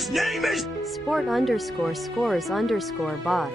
His name is sport_scores_bot.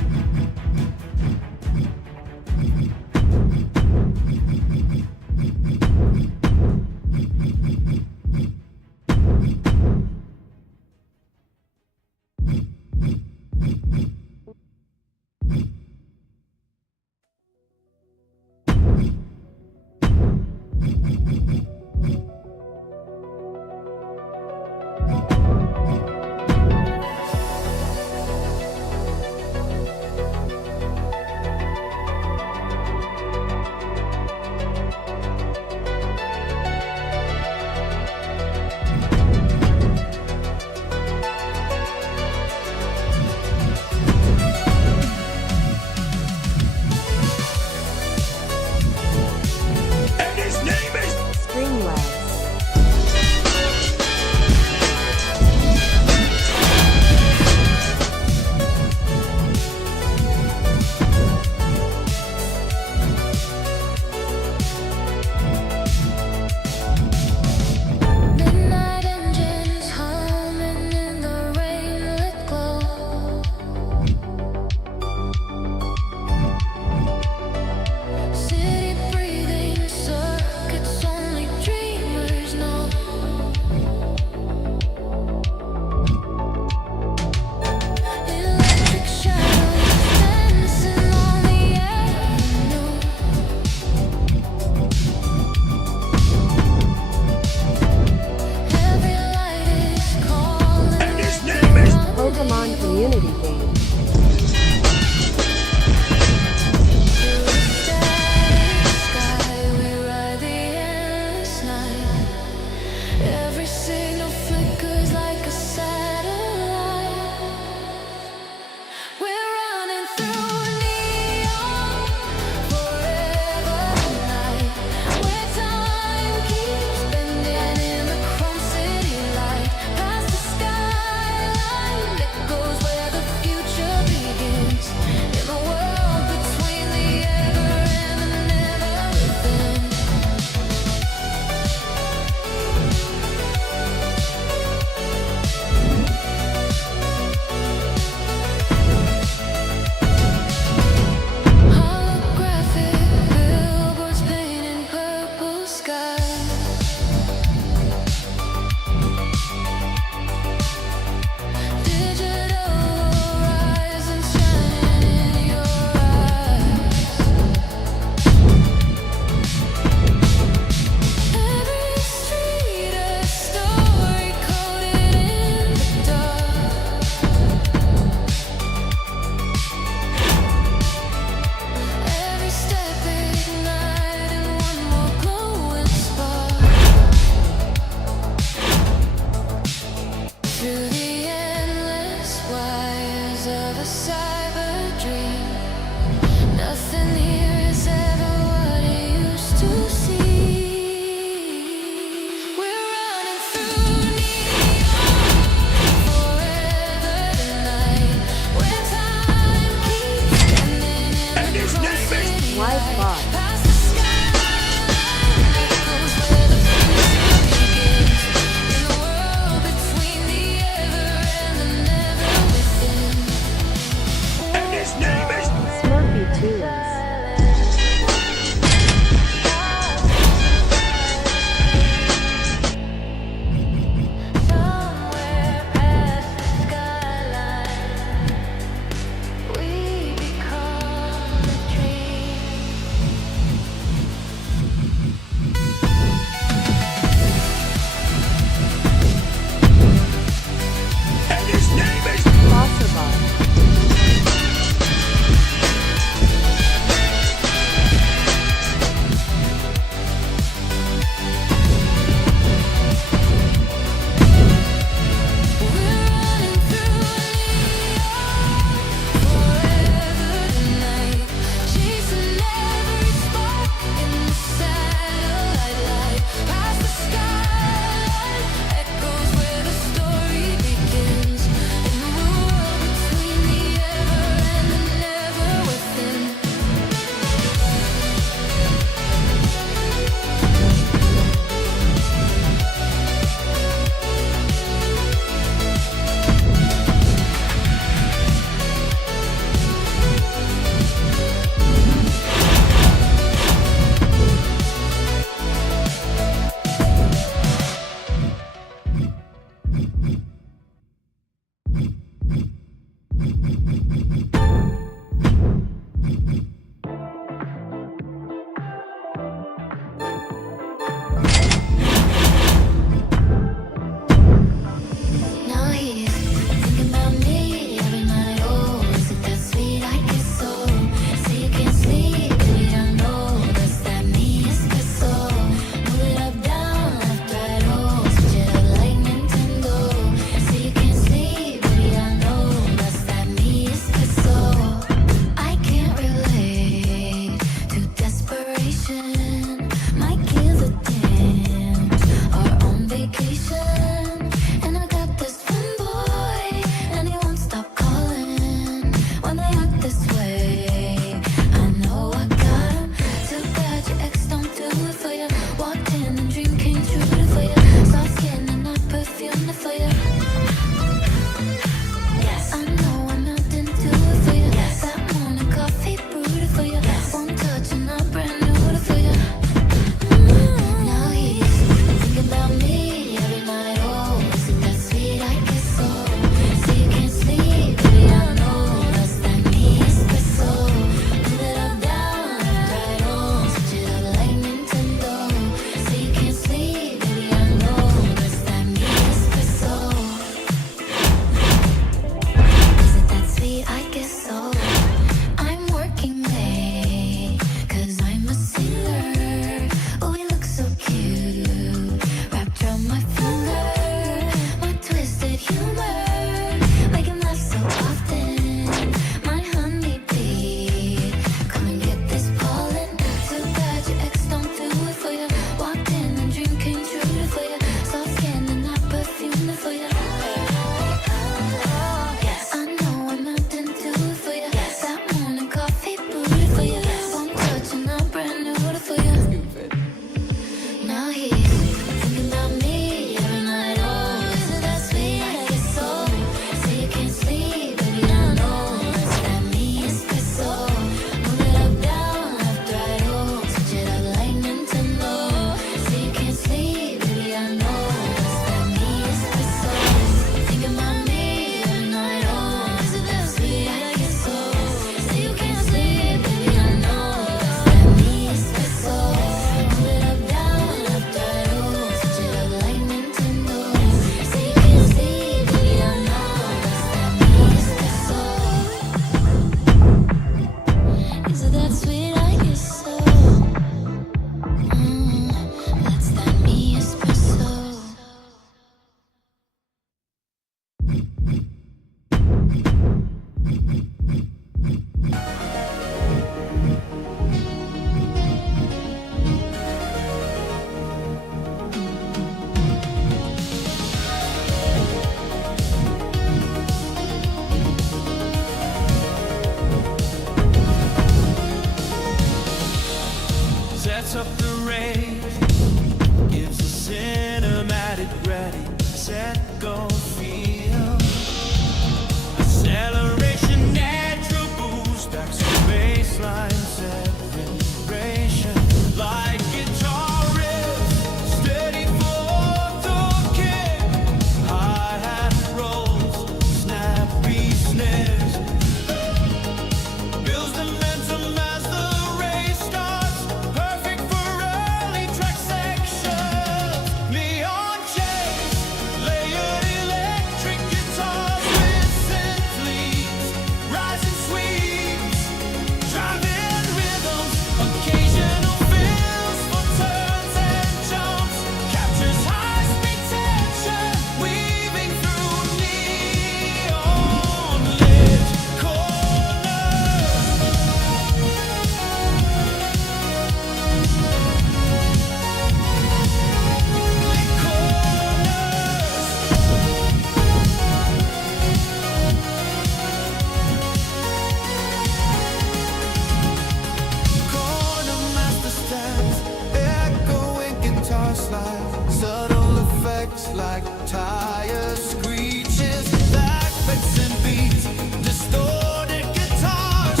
drive. Subtle effects like tire screeches, backbeats and beats, distorted guitars,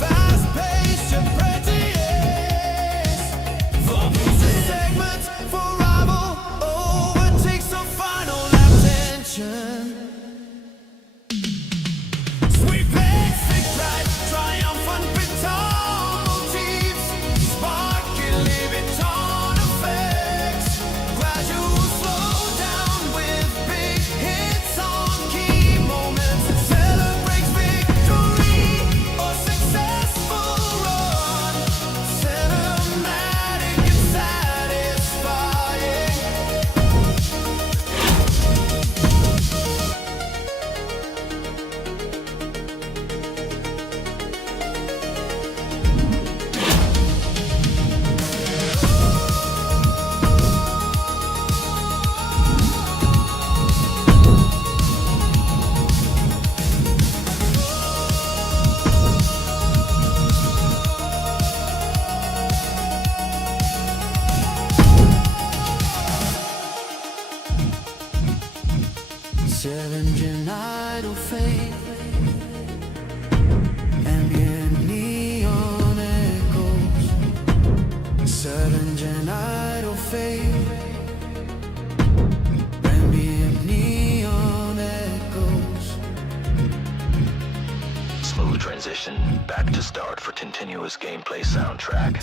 fast paced and prettiest. For music segments, for rival, overtakes the final attention. Sweet basic drive, triumphant baton motifs, sparky Leviton effects, gradual slowdown with big hits on key moments. It celebrates victory or successful run, cinematic and satisfying. Seven-gen idle fade, ambient neon echoes. Seven-gen idle fade, ambient neon echoes. Smooth transition, back to start for continuous gameplay soundtrack.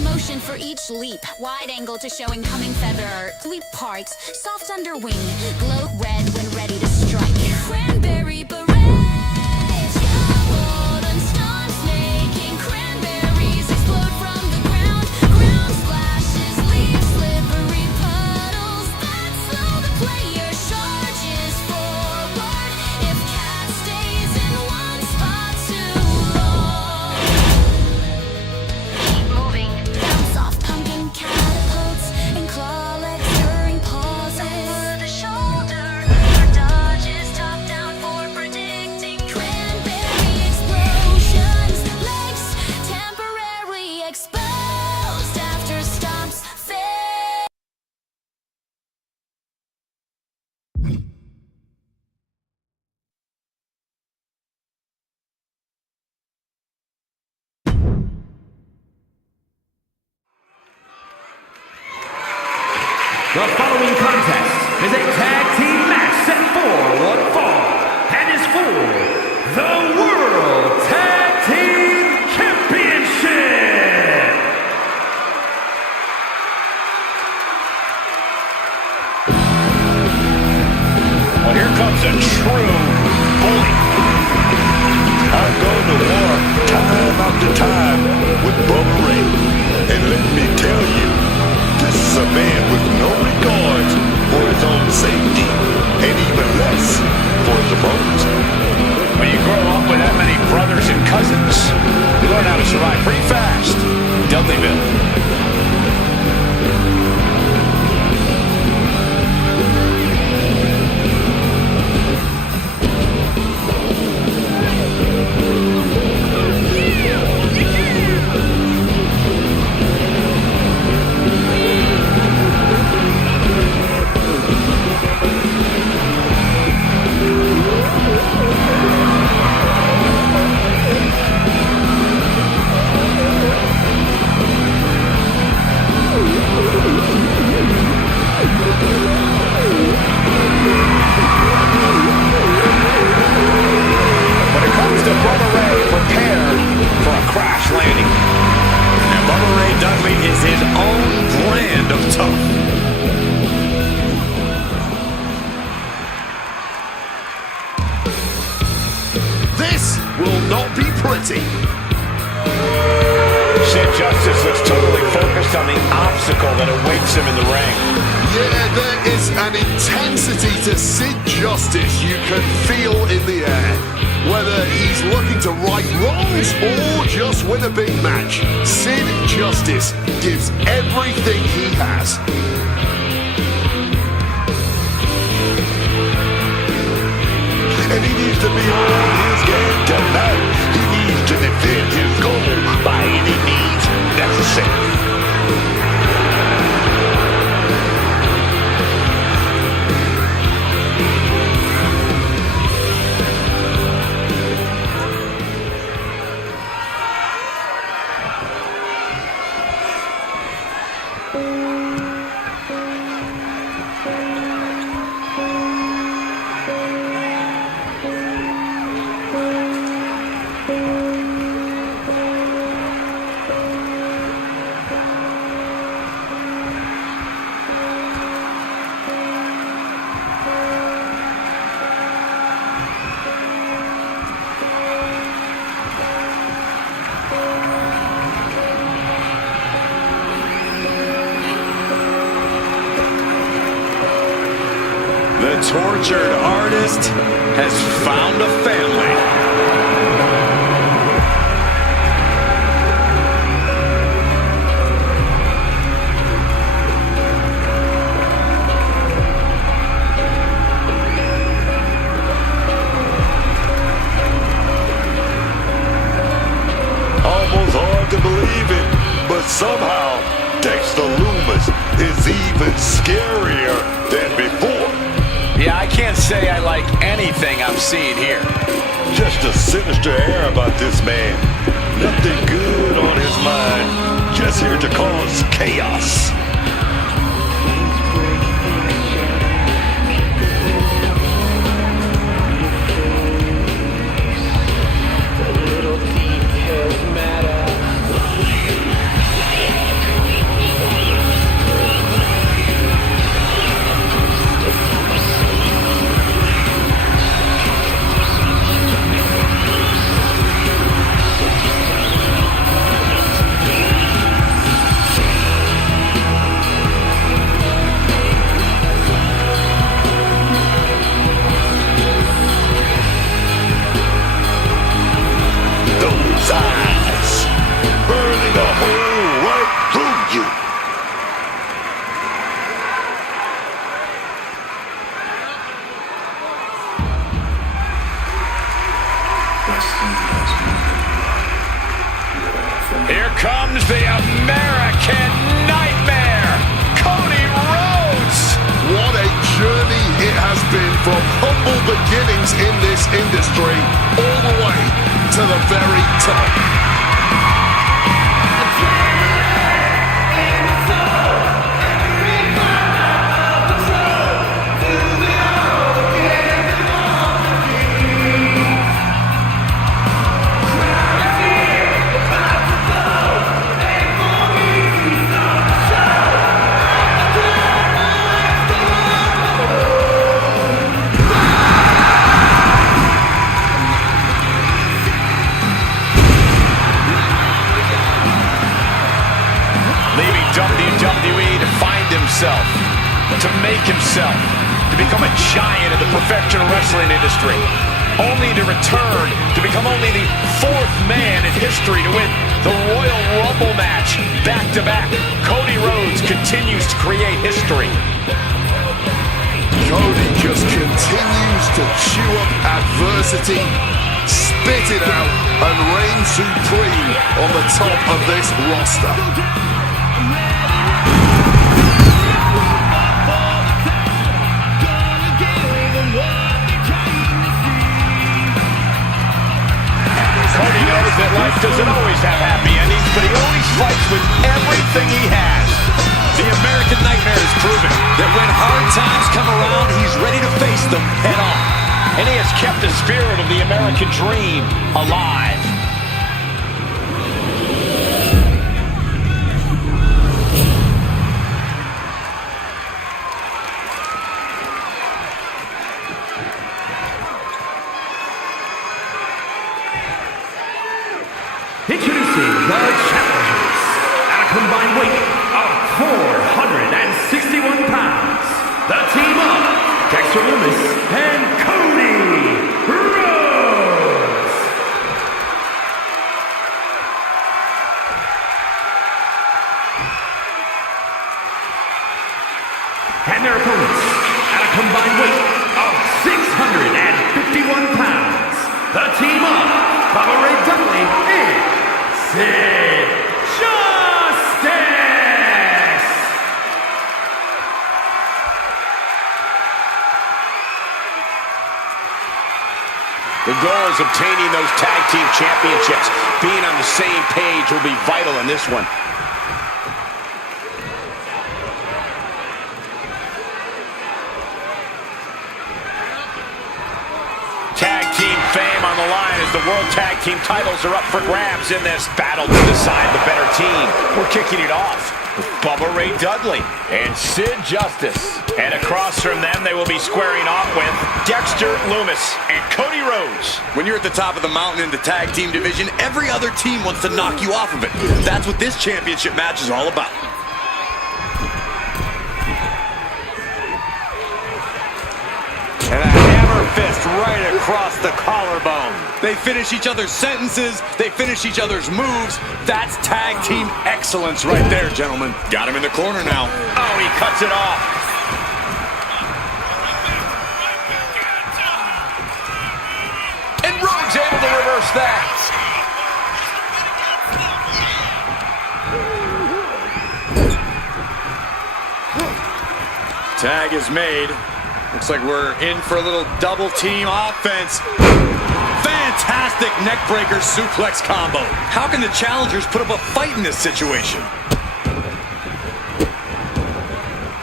motion for each leap. Wide angle to show incoming feather. Leap parts, soft under wing. Glow red when ready to strike. Cranberry berets, golden stunts making cranberries explode from the ground. Ground splashes, leaves slippery puddles that slow the player charges forward. If cat stays in one spot too long. Keep moving. Bounce off pumpkin catapults and claw-legs during pauses. Over the shoulder for dodges, top down for predicting. Cranberry explosions, legs temporarily exposed after stomps fail. The following contest is a tag team match set for one fall and is for the World Tag Team Championship. Well, here comes a true bully. I've gone to war time after time with Bubba Ray. And let me tell you, this is a man with no regards for his own safety, and even less for his opponents. When you grow up with that many brothers and cousins, you learn how to survive pretty fast. Dudleyville. When it comes to Bubba Ray, prepare for a crash landing. And Bubba Ray Dudley is his own brand of tough. This will not be pretty. Sid Justice looks totally focused on the obstacle that awaits him in the ring. Yeah, there is an intensity to Sid Justice you can feel in the air. Whether he's looking to right wrongs or just win a big match, Sid Justice gives everything he has. And he needs to be on his game tonight. He needs to defend his goal by any means necessary. The tortured artist has found a family. Almost hard to believe it, but somehow Dexter Loomis is even scarier than before. Yeah, I can't say I like anything I'm seeing here. Just a sinister air about this man. Nothing good on his mind. Just here to cause chaos. The little details matter. eyes, burning a hole right through you. Here comes the American Nightmare, Cody Rhodes. What a journey it has been from humble beginnings in this industry all the way to the very top. WWE to find himself, to make himself, to become a giant in the professional wrestling industry, only to return to become only the fourth man in history to win the Royal Rumble match back-to-back. Cody Rhodes continues to create history. Cody just continues to chew up adversity, spit it out, and reign supreme on the top of this roster. Cody knows that life doesn't always have happy endings, but he always fights with everything he has. The American Nightmare has proven that when hard times come around, he's ready to face them head on. And he has kept the spirit of the American dream alive. Introducing the challengers at a combined weight of 461 pounds. The team of Dexter Lumis and Cody Rhodes. And their opponents at a combined weight of 651 pounds. The team of Bubba Ray Dudley and Sid Justice! The goal is obtaining those tag team championships. Being on the same page will be vital in this one. Tag team fame on the line as the World Tag Team titles are up for grabs in this battle to decide the better team. We're kicking it off with Bubba Ray Dudley and Sid Justice. And across from them, they will be squaring off with Dexter Lumis and Cody Rhodes. When you're at the top of the mountain in the tag team division, every other team wants to knock you off of it. That's what this championship match is all about. And a hammer fist right across the collarbone. They finish each other's sentences. They finish each other's moves. That's tag team excellence right there, gentlemen. Got him in the corner now. Oh, he cuts it off. And Rhodes able to reverse that. Tag is made. Looks like we're in for a little double team offense. Fantastic neckbreaker suplex combo. How can the challengers put up a fight in this situation?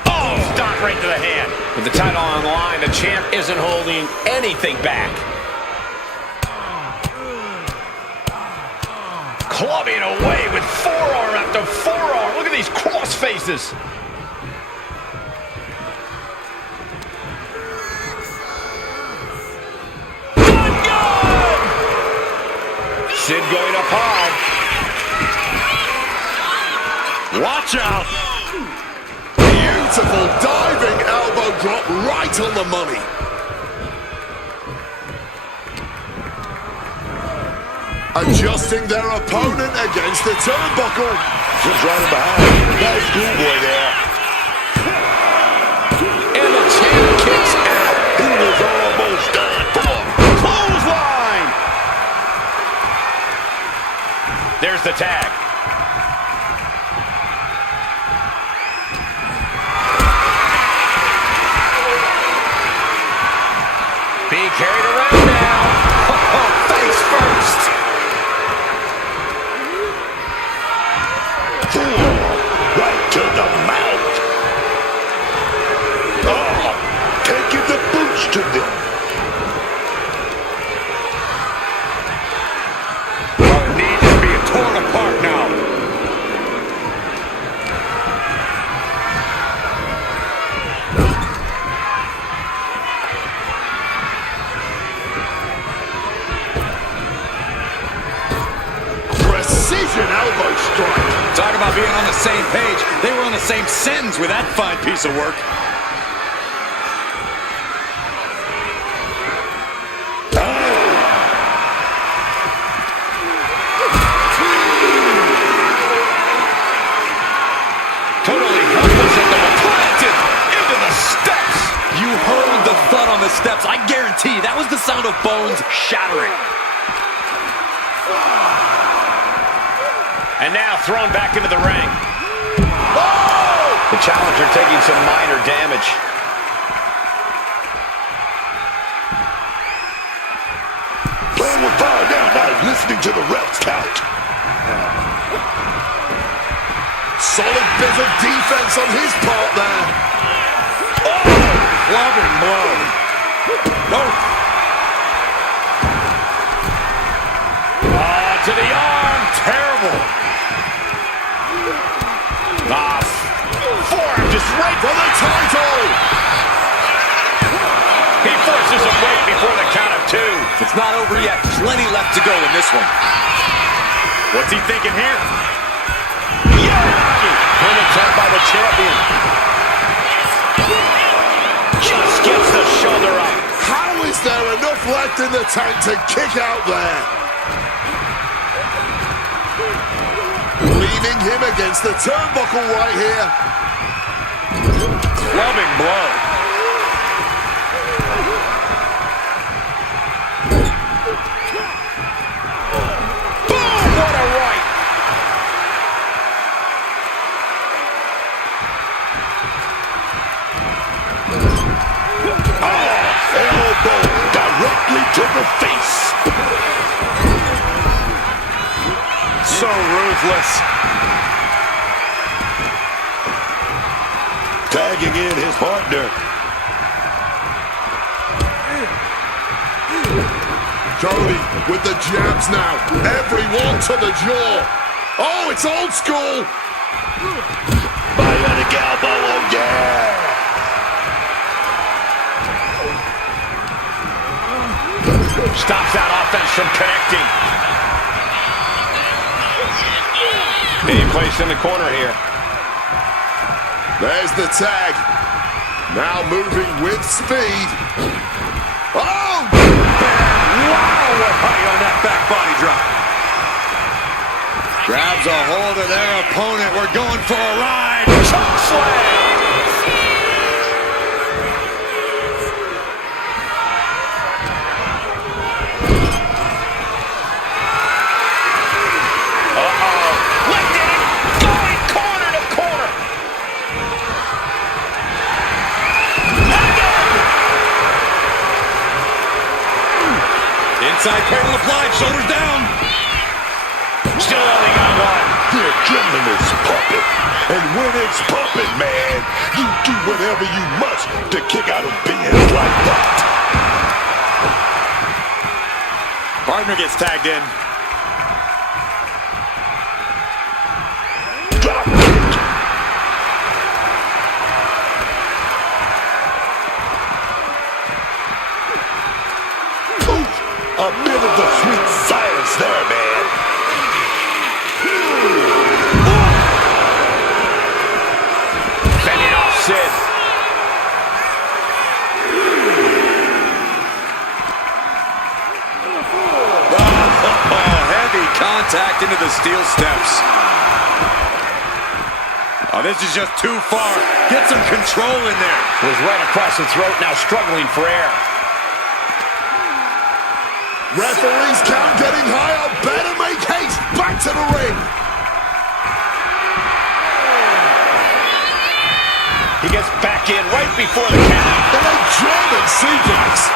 Oh, stop right to the hand. With the title on the line, the champ isn't holding anything back. Clubbing away with forearm after forearm. Look at these cross faces. Sid going up hard. Watch out! Beautiful diving elbow drop right on the money. adjusting their opponent against the turnbuckle. Just running behind. Nice schoolboy there. And the champ kicks out. He was almost done for. Clothesline. There's the tag. Being carried around now. Oh, face first. Right to the mouth. Oh, taking the boots to them. Well, it needs to be torn apart now. Precision elbow strike. Talk about being on the same page. They were on the same sentence with that fine piece of work. Totally helpless at the planted into the steps. You heard the thud on the steps. I guarantee that was the sound of bones shattering. And now thrown back into the ring. Oh! The challenger taking some minor damage. Playing with fire now, not listening to the ref's count. Solid bit of defense on his part there. Oh! Clubbing blow. No. To the arm. Terrible. Forearm just right For the title! He forces a break before the count of two. It's not over yet. Plenty left to go in this one. What's he thinking here? Yeah! Pin attempt by the champion. Just gets the shoulder up. How is there enough left in the tank to kick out there? Leaning him against the turnbuckle right here. Clubbing blow. Boom! What a right. Elbow directly to the face. So ruthless. Tagging in his partner. Cody with the jabs now. Everyone to the jaw. Oh, it's old school. Bionic elbow, oh yeah. Stops that offense from connecting. Being placed in the corner here. There's the tag. Now moving with speed. Oh! Wow, what height on that back body drop. Grabs a hold of their opponent. We're going for a ride. Choke slam. Inside parallel applied, shoulders down. Still only got one. The adrenaline is pumping. And when it's pumping, man, you do whatever you must to kick out of BS like that. Partner gets tagged in. Drop kick. A bit of the sweet science there, man. Fending off Sid. Oh, contact into the steel steps. Oh, this is just too far. Get some control in there. Was right across the throat, now struggling for air. Referee's count getting higher. Better make haste. Back to the ring. He gets back in right before the count. And a German suplex.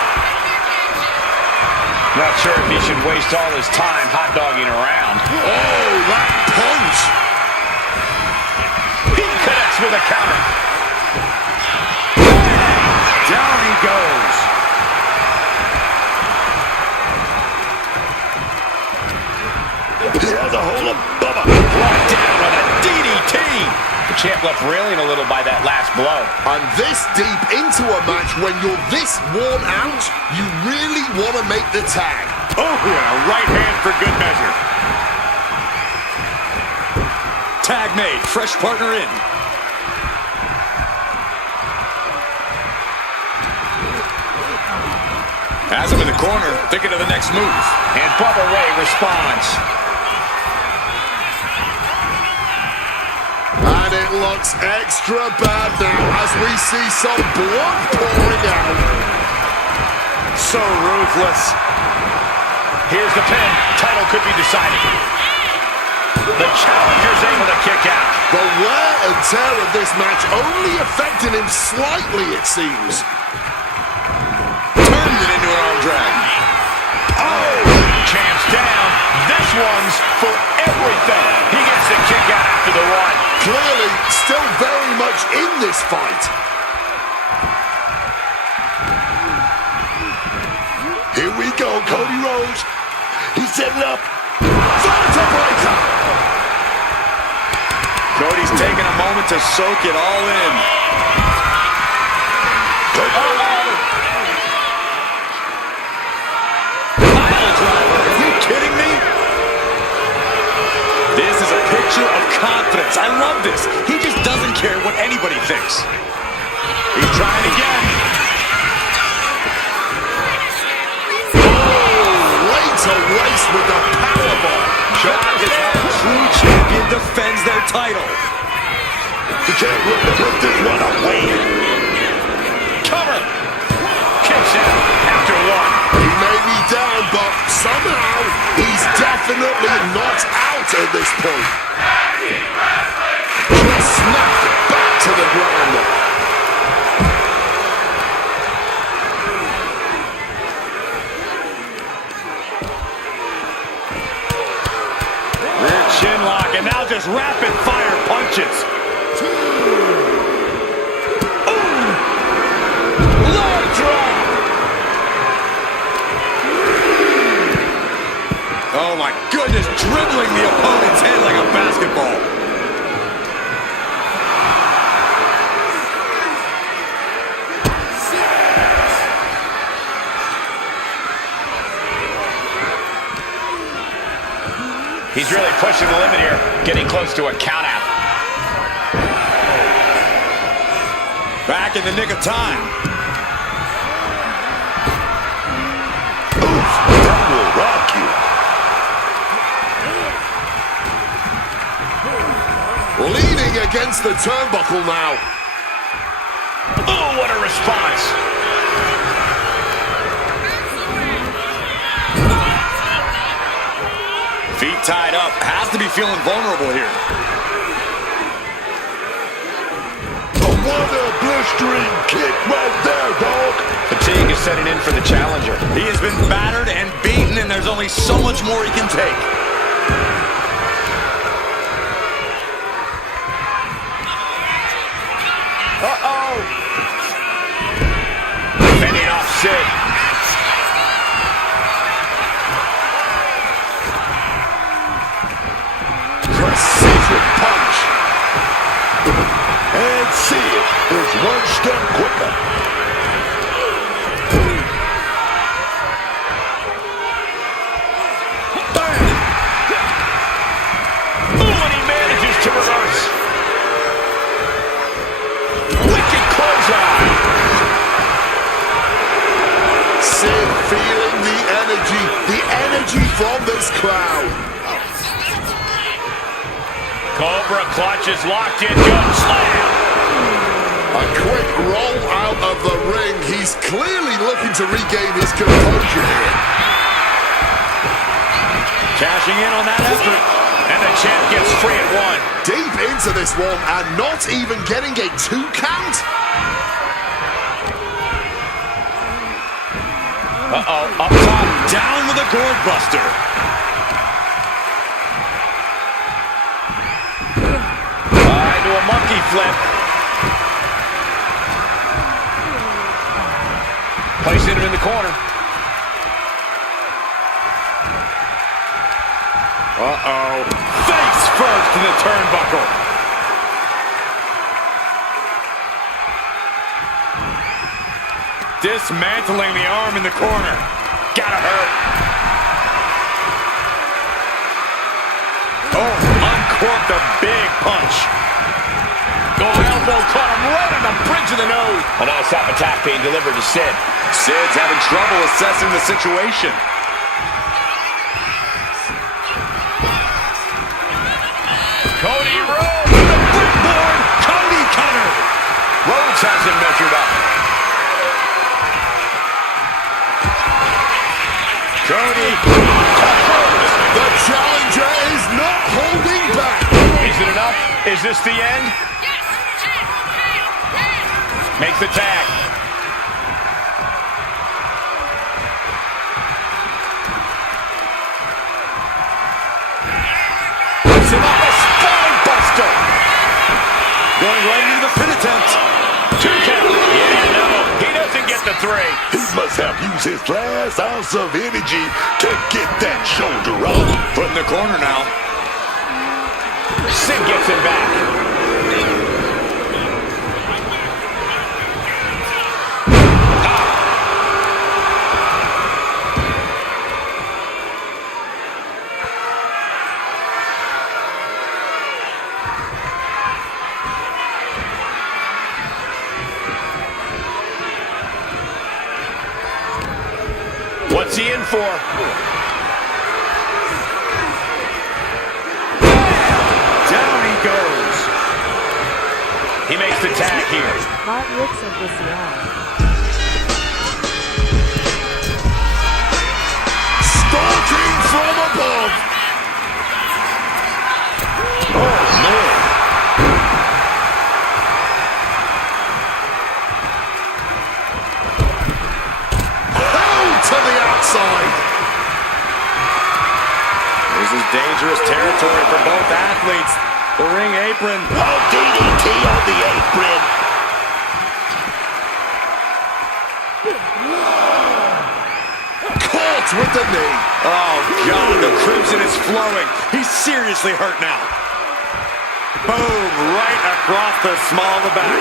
Not sure if he should waste all his time hot-dogging around. Oh, that punch. He connects with a counter. Down he goes. He has a hold of Bubba. Brought down with a DDT. The champ left railing a little by that last blow. And this deep into a match, when you're this worn out, you really want to make the tag. Oh, and a right hand for good measure. Tag made. Fresh partner in. Has him in the corner, thinking of the next move. And Bubba Ray responds. And it looks extra bad now as we see some blood pouring out. So ruthless. Here's the pin. Title could be decided. The challenger's able to kick out. The wear and tear of this match only affecting him slightly, it seems. Turned it into an arm drag. Oh! Champ's down. This one's for everything. He gets the kick out after the one. Clearly still very much in this fight. Here we go, Cody Rhodes. He's setting up. Vertebrator. Cody's taking a moment to soak it all in. Pile driver. Are you kidding me? This is a picture of confidence. I love this. He just doesn't care what anybody thinks. He's trying again. To waste with the powerbomb. That is how a true champion defends their title. You can't put this one away. Cover. Kicks out after one. He may be down, but somehow he's definitely not out at this point. Just snapped back to the ground. Rear chin lock, and now just rapid fire punches. Ooh! Low drop. Oh my goodness, dribbling the opponent's head like a basketball. He's really pushing the limit here, getting close to a count out. Back in the nick of time. Oof, that will rock you. Leaning against the turnbuckle now. Oh, what a response. Feet tied up. Has to be feeling vulnerable here. What a blistering kick right there, dog. Fatigue is setting in for the challenger. He has been battered and beaten, and there's only so much more he can take. Uh-oh. Fending off Sid. Precision punch. And see it is one step quicker. Bam! Ooh, and he manages to reverse. Wicked clothesline. Sid feeling the energy from this crowd. Cobra clutch is locked in. Good slam. A quick roll out of the ring. He's clearly looking to regain his composure here. Cashing in on that effort. And the champ gets free at 1. Deep into this one and not even getting a 2 count. Uh-oh, up top. Down with a gourd buster. Into a monkey flip. Placing him in the corner. Uh-oh. Face first to the turnbuckle. Dismantling the arm in the corner. Gotta hurt. Oh, uncorked a big punch. Oh, elbow caught him right on the bridge of the nose. A nice half attack being delivered to Sid. Sid's having trouble assessing the situation. Cody Rhodes with the footboard. Cody cutter. Rhodes has him measured up. Cody controls. The challenger is not holding back. Is it enough? Is this the end? Makes the tag. Puts him up a spine buster. Going right into the pin attempt. 2 count. Yeah, no. He doesn't get the 3. He must have used his last ounce of energy to get that shoulder up. Put in the corner now. Sid gets him back. What's he in for? Down he goes. He makes the tag here. Hot looks of this line. Stalking from above. Oh, man. To the outside. This is dangerous territory for both athletes. The ring apron. Oh, DDT on the apron. Caught with the knee. Oh, God, the crimson is flowing. He's seriously hurt now. Boom, right across the small of the back.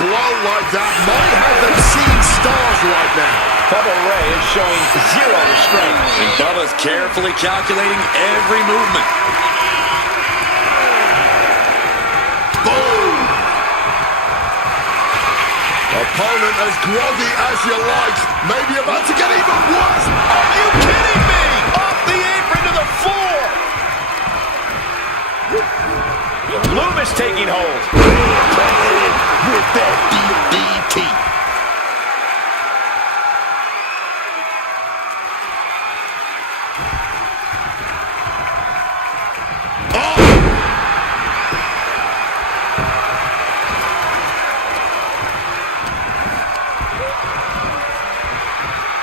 Blow like that might have them seeing stars right now. Bubba Ray is showing 0 restraint. And Bubba's carefully calculating every movement. Boom! Opponent as groggy as you like. Maybe about to get even worse. Are you kidding me? Off the apron to the floor. Loomis taking hold. With that DDT.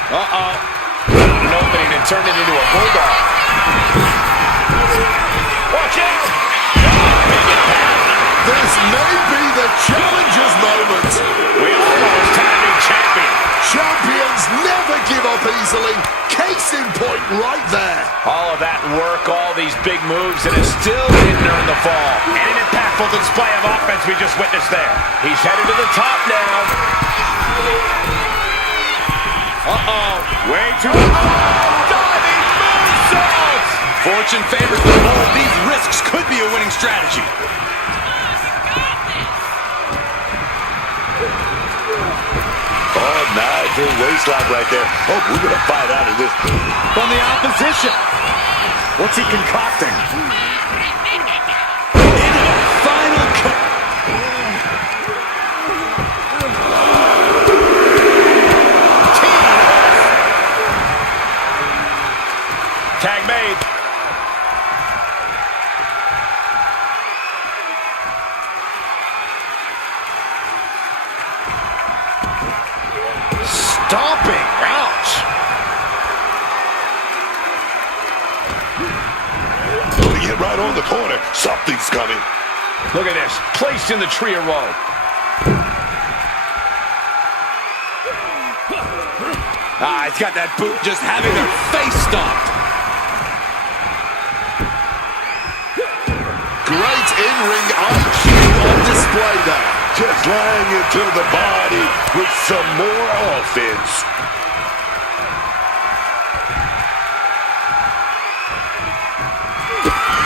Uh-oh. An opening and turned it into a bulldog. Watch out! Big impact. This may be the challenger's moment. We almost had a new champion. Champions never give up easily. Case in point right there. All of that work, all these big moves, and it still didn't earn the fall. And an impactful display of offense we just witnessed there. He's headed to the top now. Uh-oh. Way too... Diving moonsaults! Fortune favors the bold. These risks could be a winning strategy. powerful waistlock right there. Oh, we're going to fight out of this. From the opposition. What's he concocting? Into the final cut. Tag made. Stomping. Ouch. Putting it right on the corner. Something's coming. Look at this. Placed in the tree of woe. He's got that boot just having their face stomped. Great in-ring IQ on display there. Just lying into the body with some more offense.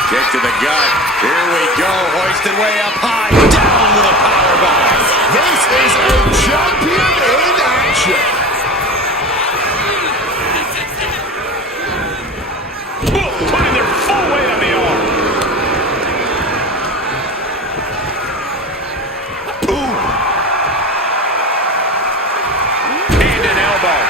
Kick to the gut. Here we go. Hoisted way up high. Down with a powerbomb. This is a champion in action. Putting their full weight on the arm. And an elbow.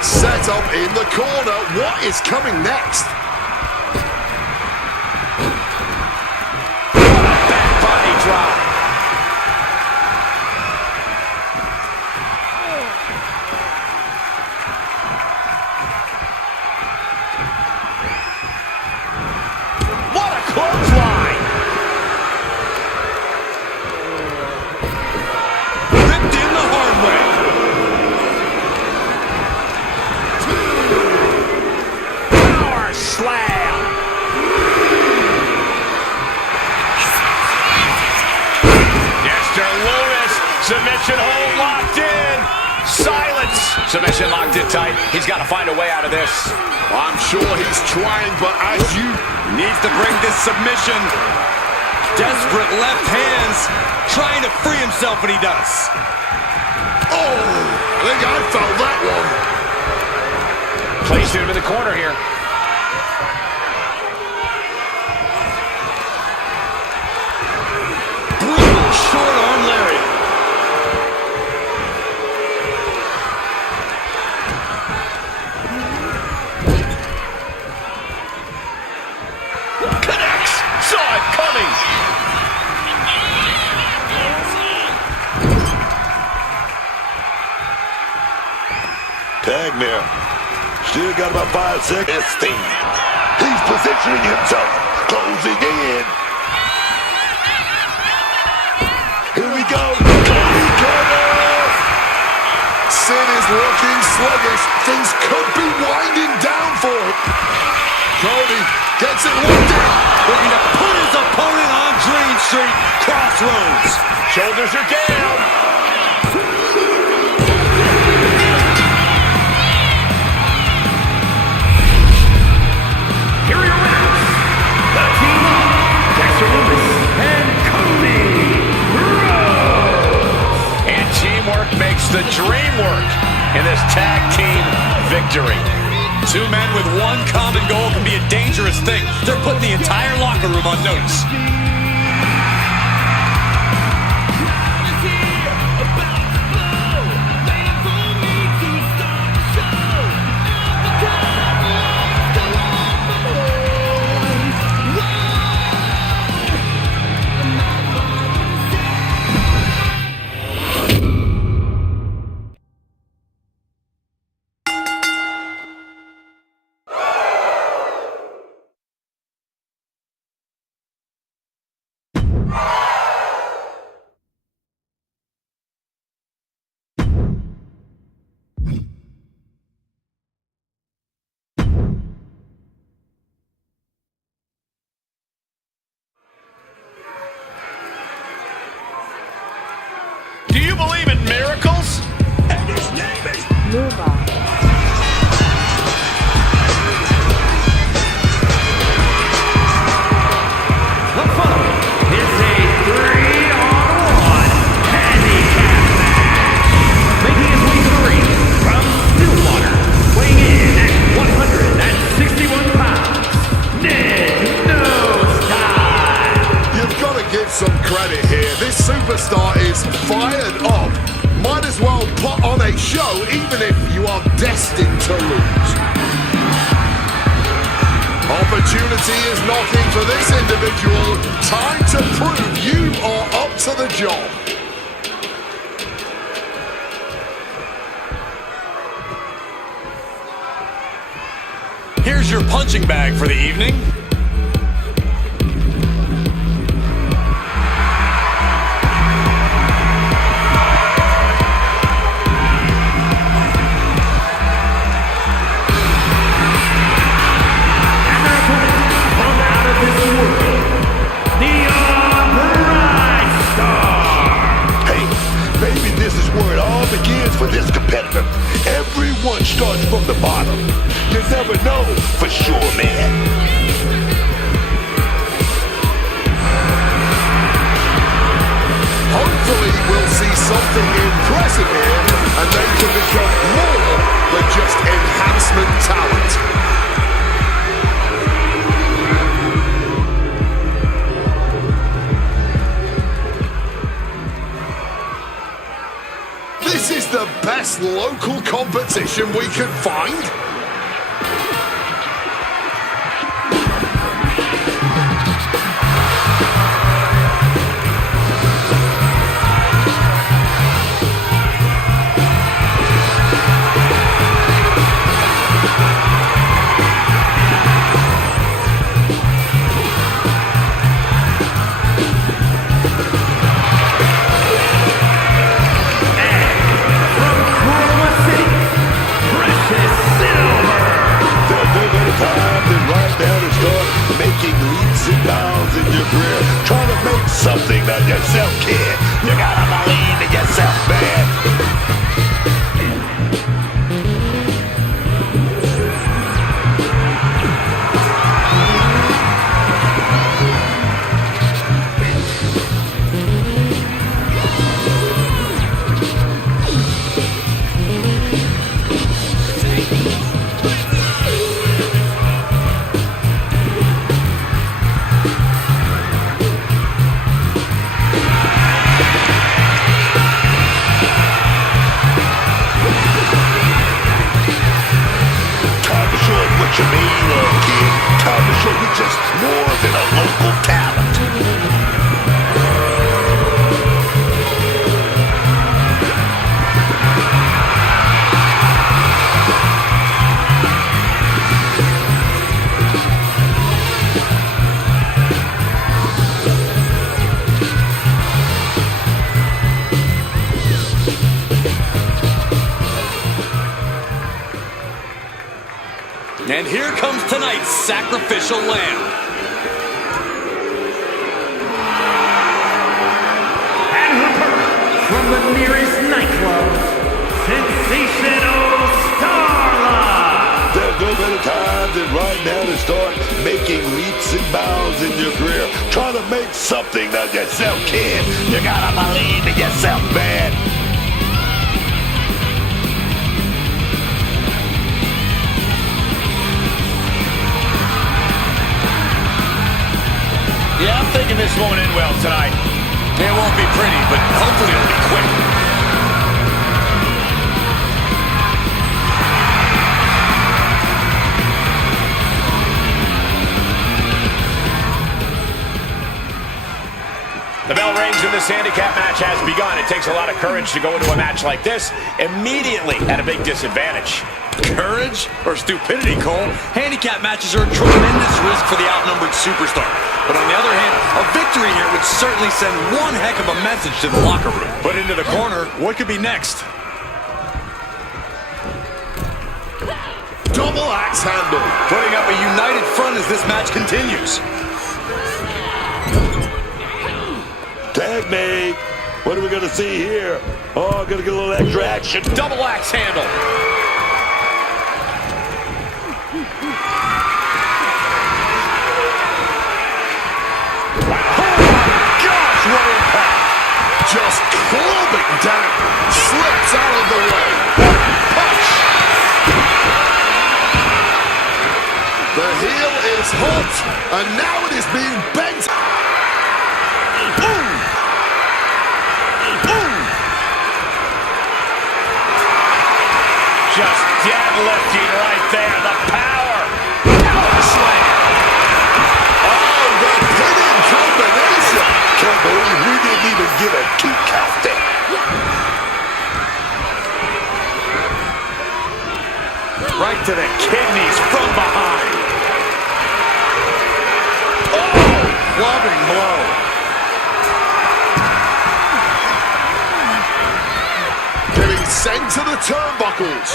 Set up in the corner. What is coming next? Back body drop. What a clothesline. Ripped in the hard way. Power slam. Mr. Lewis, submission hold locked in. Silence. Submission locked in tight. He's got to find a way out of this. I'm sure he's trying, but as you... Needs to break this submission. Desperate left hands. Trying to free himself, and he does. Oh, I think I felt that one. Placed him in the corner here. Brutal short arm lariat. Connects. Saw it coming. Tag mirror. Still got about 5 seconds. He's positioning himself. Closing in. Here we go. Cody Cutter. Sin is looking sluggish. Things could be winding down for him. Cody gets it worked out. Looking to put his opponent on Dream Street Crossroads. Shoulders are down. Here are your winners. The team of Dexter Lewis and Cody Rhodes. And teamwork makes the dream work in this tag team victory. Two men with one common goal can be a dangerous thing. They're putting the entire locker room on notice. opportunity is knocking for this individual. Time to prove you are up to the job. Here's your punching bag for the evening. For this competitor, everyone starts from the bottom. You never know for sure, man. Hopefully we'll see something impressive here, and they can become more than just enhancement talent. This is the best local competition we could find. Trying to make something of yourself, kid. You gotta believe in yourself, man. What you mean, little kid? Time to show you just more than a local talent. And here comes tonight's sacrificial lamb. And her opponent from the nearest nightclub, Sensational Starla. There's no better time than right now to start making leaps and bounds in your career. Trying to make something of yourself, kid. You gotta believe in yourself, man. Yeah, I'm thinking this won't end well tonight. It won't be pretty, but hopefully it'll be quick. The bell rings and this handicap match has begun. It takes a lot of courage to go into a match like this immediately at a big disadvantage. Courage or stupidity, Cole? Handicap matches are a tremendous risk for the outnumbered superstar. But on the other hand, a victory here would certainly send one heck of a message to the locker room. But into the corner, what could be next? Double axe handle. Putting up a united front as this match continues. Tag me. What are we gonna see here? Oh, gonna get a little extra action. Double axe handle. What impact! Just clubbing down, slips out of the way. Punch! The heel is hot, and now it is being bent. Boom! Boom! Just deadlifting right there. The power. Power slam. to the kidneys from behind. Oh, clubbing blow. Getting sent to the turnbuckles.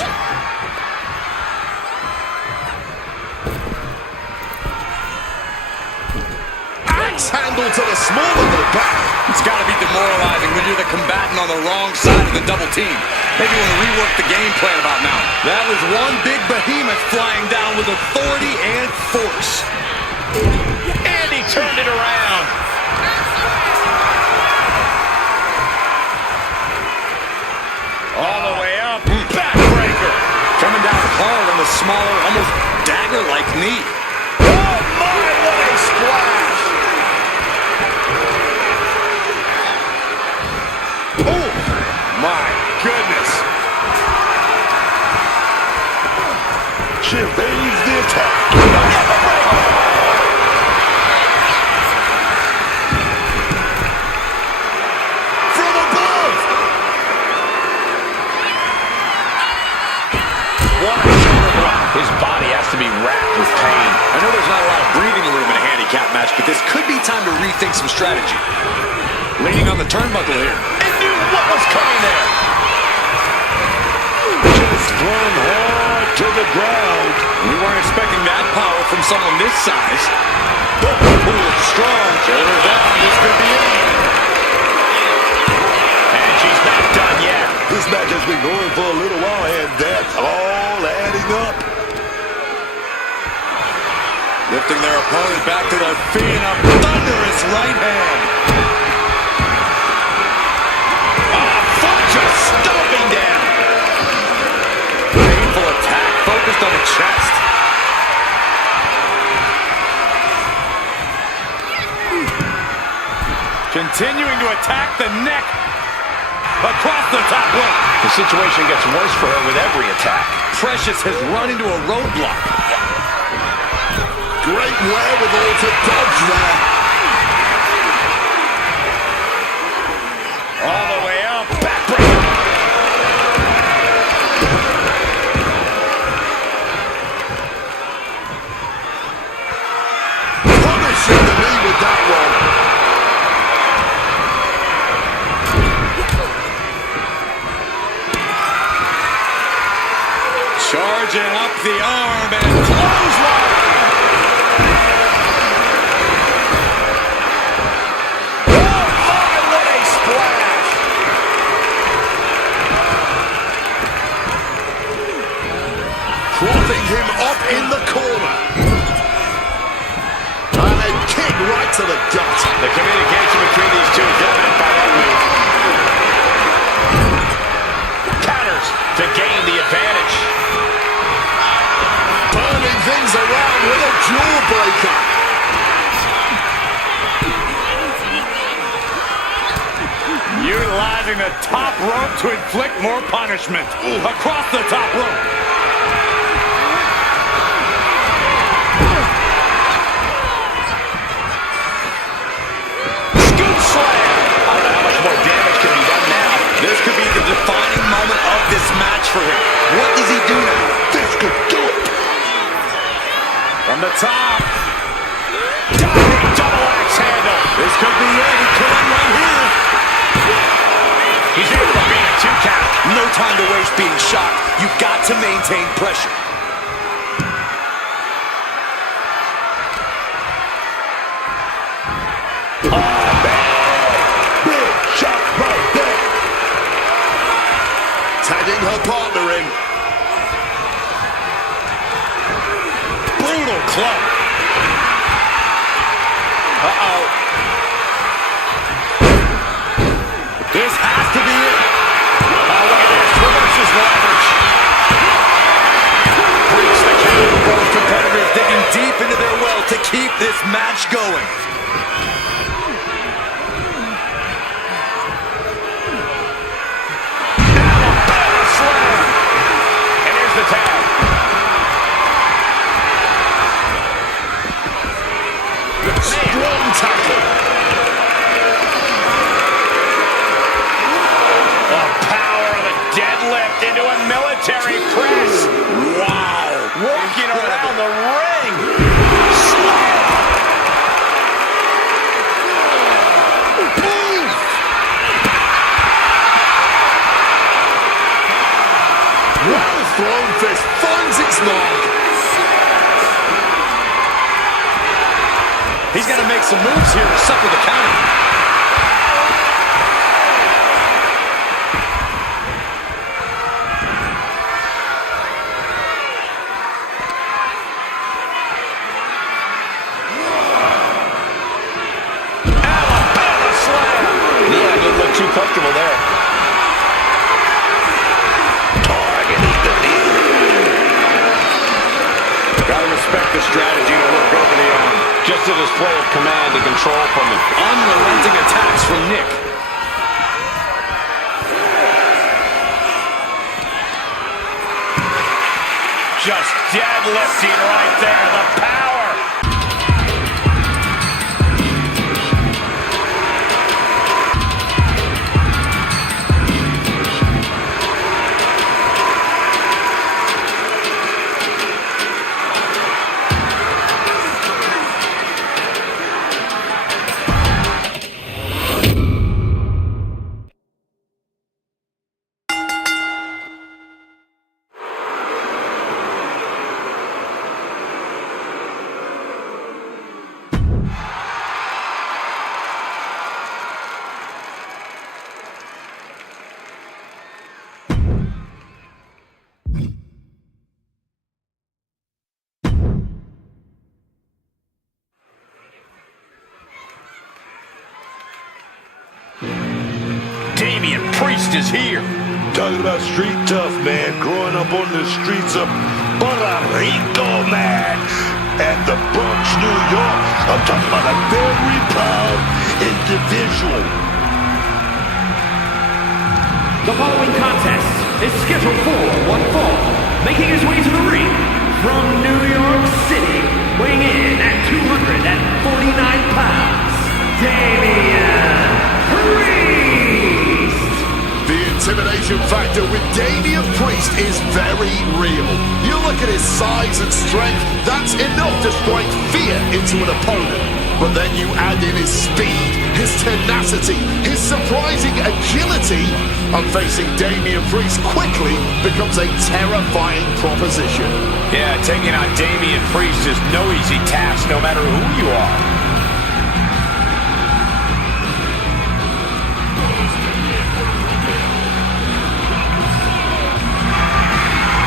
Axe handle to the small of the back. It's got to be demoralizing when you're the combatant on the wrong side of the double team. Maybe you want to rework the game plan about now. That was one big behemoth flying down with authority and force. And he turned it around. All the way up. Backbreaker. Coming down hard on the smaller, almost dagger-like knee. Oh my, what a splash. Oh my goodness. She evades the attack. From above. What a shoulder block. His body has to be racked with pain. I know there's not a lot of breathing room in a handicap match, but this could be time to rethink some strategy. Leaning on the turnbuckle here. And knew what was coming there. Just thrown hard to the ground. We weren't expecting that power from someone this size. Ooh, strong. Shoulders down. This could be it. And she's not done yet. This match has been going for a little while, and that's all adding up. Lifting their opponent back to their feet in a thunderous right hand. Just stomping down. Painful attack focused on the chest. Continuing to attack the neck. Across the top rope. The situation gets worse for her with every attack. Precious has run into a roadblock. Great wherewithal to dodge that. All the way up. Backbreaker. Punishing the knee with that one. Charging up the arm and clothesline. Oh my, what a splash. Propping him up in the corner. And a kick right to the gut. The communication between these two is evident by that move. Counters to gain the advantage. Turning things around with a jawbreaker. Utilizing the top rope to inflict more punishment. Across the top rope. Scoop slam. I don't know how much more damage can be done now. This could be the defining moment of this match for him. What does he do now? This could do it. From the top. Diving double axe handle. This could be it. He could end right here. He's able to beat a 2 count. No time to waste being shocked. You've got to maintain pressure. Big shot right there. Tagging her partner in. Brutal club. Uh-oh. This has to be it. Oh, look at this. Reverses leverage. Breaks the count. Both competitors digging deep into their well to keep this match going. Alabama slam. And here's the tag. Strong tackle. The power of a deadlift into a military press. Wow. He's got to make some moves here to suffer the counter. Too comfortable there. Gotta respect the strategy to work over the arm. Just a display of command and control from him. Unrelenting attacks from Nick. Just deadlifting right there. The power. Priest is here. Talking about street tough, man. Growing up on the streets of Puerto Rico, man. And the Bronx, New York. I'm talking about a very proud individual. The following contest is scheduled for one fall. Making his way to the ring from New York City, weighing in at 249 pounds, Damian Priest. The intimidation factor with Damian Priest is very real. You look at his size and strength, that's enough to strike fear into an opponent. But then you add in his speed, his tenacity, his surprising agility, and facing Damian Priest quickly becomes a terrifying proposition. Yeah, taking on Damian Priest is no easy task, no matter who you are.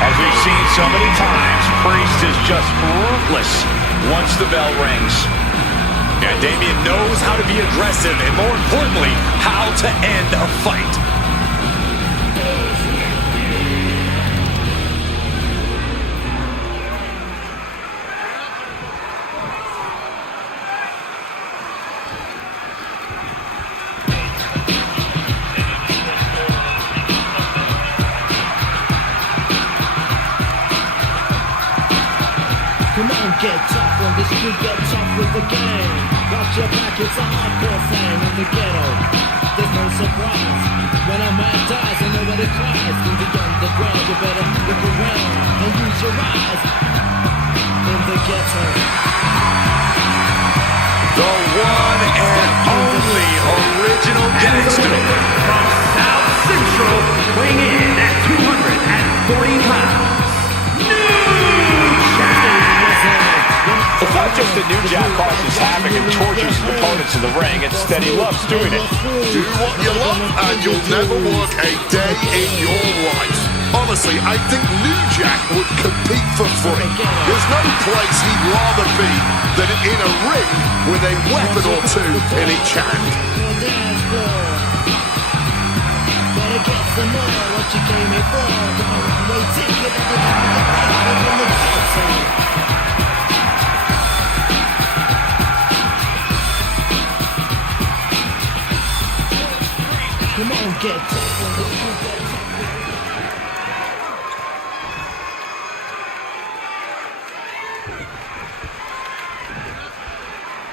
As we've seen so many times, Priest is just ruthless once the bell rings. And Damian knows how to be aggressive and, more importantly, how to end a fight. Come on, get tough on the street, get tough with the game. Watch your back, it's a hardcore thing in the ghetto. There's no surprise. When a man dies, and nobody cries. In the underground, you better look around and use your eyes. In the ghetto. The one and only original gangster. From South Central, weighing in at 240 pounds, It's not just that New Jack causes havoc and tortures his opponents in the ring, it's that he loves doing it. Do what you love and you'll never work a day in your life. Honestly, I think New Jack would compete for free. There's no place he'd rather be than in a ring with a weapon or two in each hand. Better get some more, what you came here for. Wait, take it, in the ghetto. Come on, get tough on the street.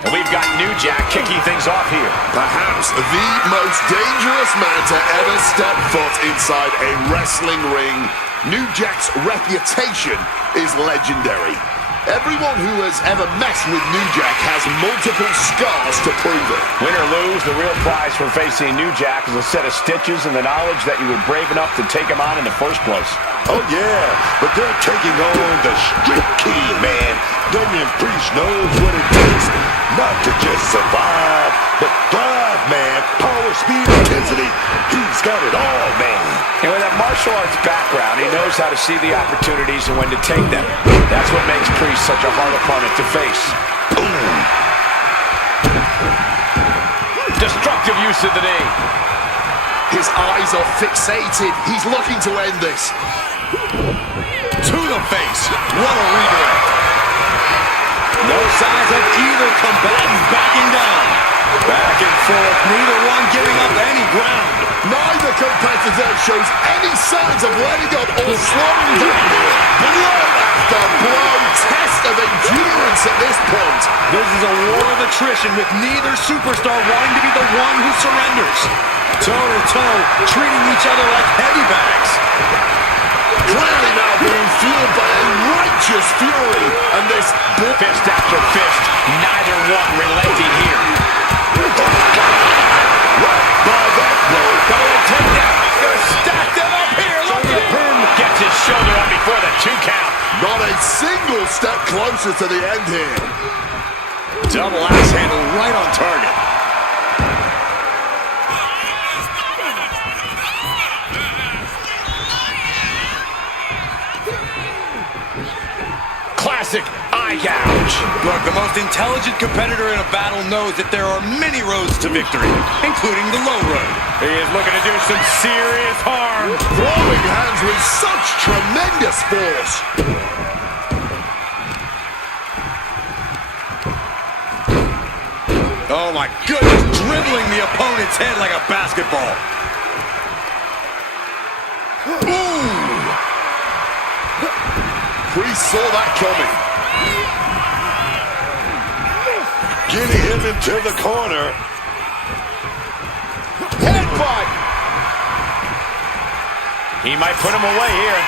And we've got New Jack kicking things off here. Perhaps the most dangerous man to ever step foot inside a wrestling ring. New Jack's reputation is legendary. Everyone who has ever messed with New Jack has multiple scars to prove it. Win or lose, the real prize for facing New Jack is a set of stitches and the knowledge that you were brave enough to take him on in the first place. Oh yeah, but they're taking on the Street King, man. Damian Priest knows what it takes not to just survive, but thrive, man. Power, speed, intensity, he's got it all, man. And with that martial arts background, he knows how to see the opportunities and when to take them. That's what makes Priest such a hard opponent to face. Boom. Destructive use of the knee. His eyes are fixated. He's looking to end this. To the face. What a redirect. No signs of either combatant backing down. Back and forth, neither one giving up any ground. Neither competitor shows any signs of letting up or slowing down here. Blow after blow, test of endurance at this point. This is a war of attrition with neither superstar wanting to be the one who surrenders. Toe-to-toe, treating each other like heavy bags. Clearly now being fueled by a righteous fury, and this Fist after fist, neither one relenting here. right by that blow. Take that. Gonna stack them up here. Look at him. Gets his shoulder up before the 2 count. Not a single step closer to the end here. Double axe handle right on target. Classic eye gouge. Look, the most intelligent competitor in a battle knows that there are many roads to victory, including the low road. He is looking to do some serious harm. Throwing hands with such tremendous force. Oh my goodness, dribbling the opponent's head like a basketball. Ooh! Priest saw that coming. Getting him into the corner. Headbutt! He might put him away here.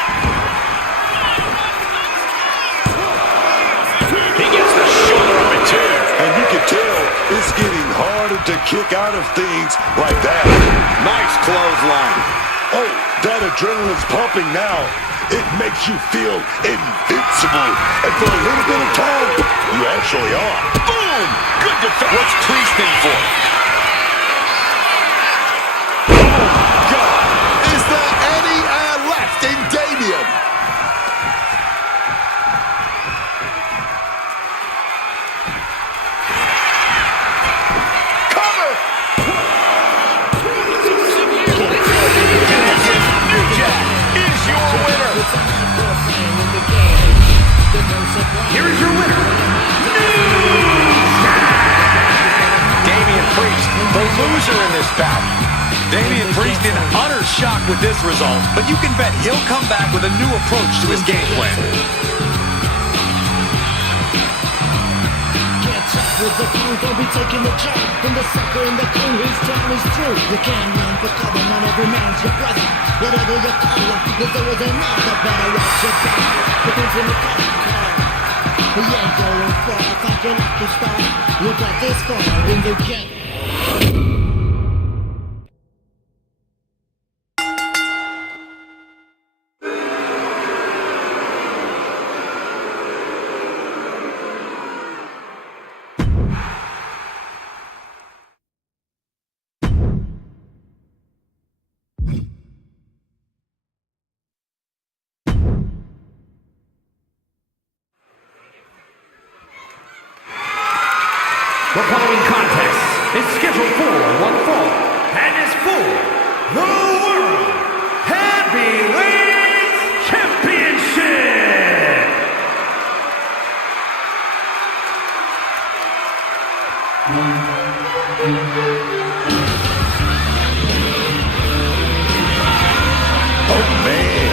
He gets the shoulder up in 2. And you can tell it's getting harder to kick out of things like that. Nice clothesline. Oh, that adrenaline's pumping now. It makes you feel invincible. And for a little bit of time, you actually are. Boom! Good defense. What's Priest in for? Oh, God. Is there any air left in Damien? Cover! New Jack is your winner. Here is your winner, Damian Priest, the loser in this bout. Damian Priest in utter shock with this result, but you can bet he'll come back with a new approach to his game plan. With the king, don't be taking the jump. When the sucker and the king, his time is through. You can't run for cover, not every man's your brother. Whatever you call him, if there was another, better watch your back. Depends in the car. We ain't going far, thank you lucky star. You got this far in the game. The following contest is scheduled for one fall and is for the World Heavyweight Championship. Oh, man.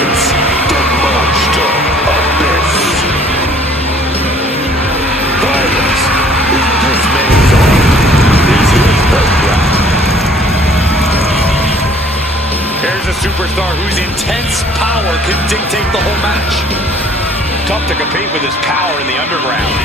It's the monster abyss. Violence is this man's art. It's his birthright. Here's a superstar whose intense power can dictate the whole match. Tough to compete with his power in the underground.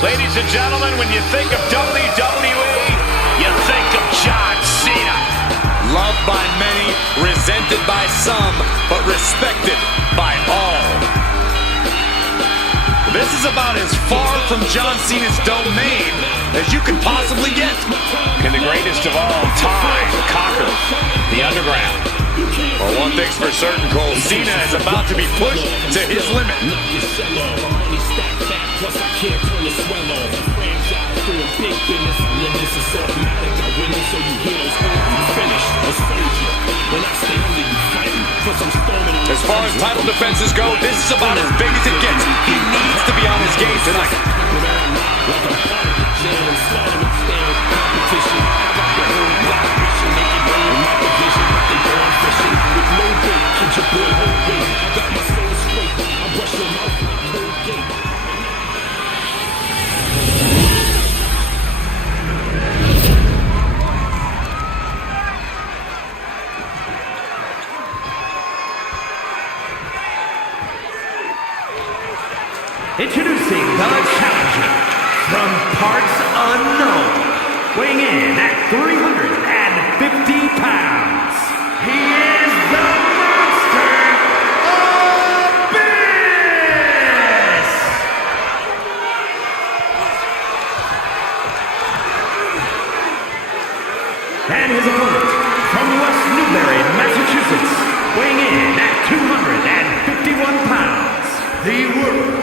Ladies and gentlemen, when you think of WWE, you think of John Cena. Loved by many, resented by some, but respected by all. This is about as far from John Cena's domain as you could possibly get. Can the greatest of all time conquer the underground? Well, one thing's for certain, Cole. Cena is about to be pushed to his limit. As far as title defenses go, this is about as big as it gets. He needs to be on his game tonight. Introducing the challenger from parts unknown, weighing in at 350 pounds. He is the Monster Abyss! And his opponent from West Newbury, Massachusetts, weighing in at 251 pounds. The World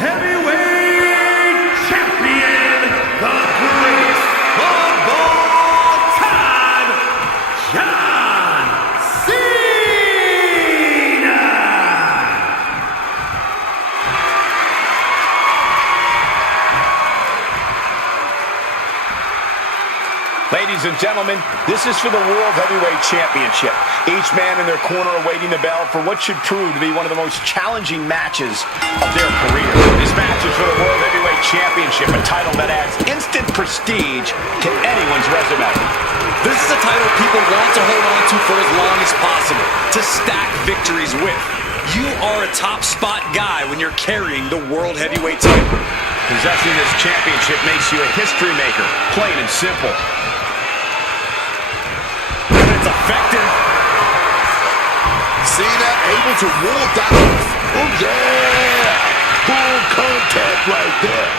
Heavyweight Champion, the greatest of all time, John Cena! Ladies and gentlemen, this is for the World Heavyweight Championship. Each man in their corner awaiting the bell for what should prove to be one of the most challenging matches of their career. This match is for the World Heavyweight Championship, a title that adds instant prestige to anyone's resume. This is a title people want to hold on to for as long as possible, to stack victories with. You are a top spot guy when you're carrying the World Heavyweight title. Possessing this championship makes you a history maker, plain and simple. And it's effective. Cena able to ward that off. Oh yeah! Full contact right there.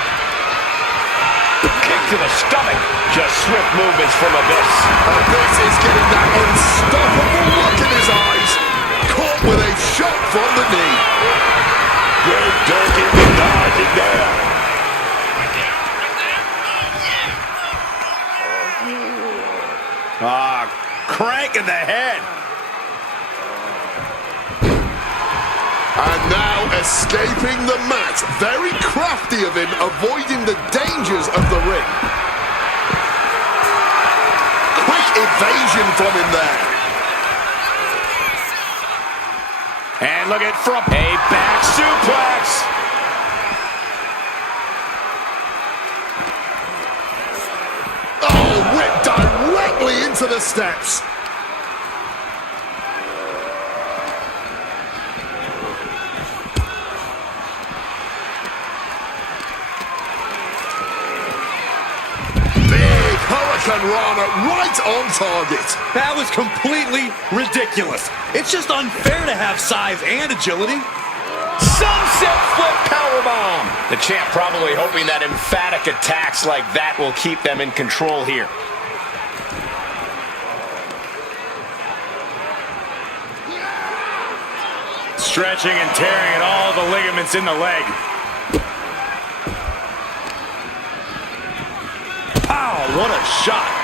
Kick to the stomach. Just swift movements from Abyss. Abyss is getting that unstoppable look in his eyes. Caught with a shot from the knee. Great dirty dodging there. Crank in the head. And now escaping the mat. Very crafty of him, avoiding the dangers of the ring. Quick evasion from him there. And look at from a back suplex. Oh, whipped directly into the steps. Rana right on target. That was completely ridiculous. It's just unfair to have size and agility. Sunset flip powerbomb. The champ probably hoping that emphatic attacks like that will keep them in control here. Stretching and tearing at all the ligaments in the leg. Pow, what a shot.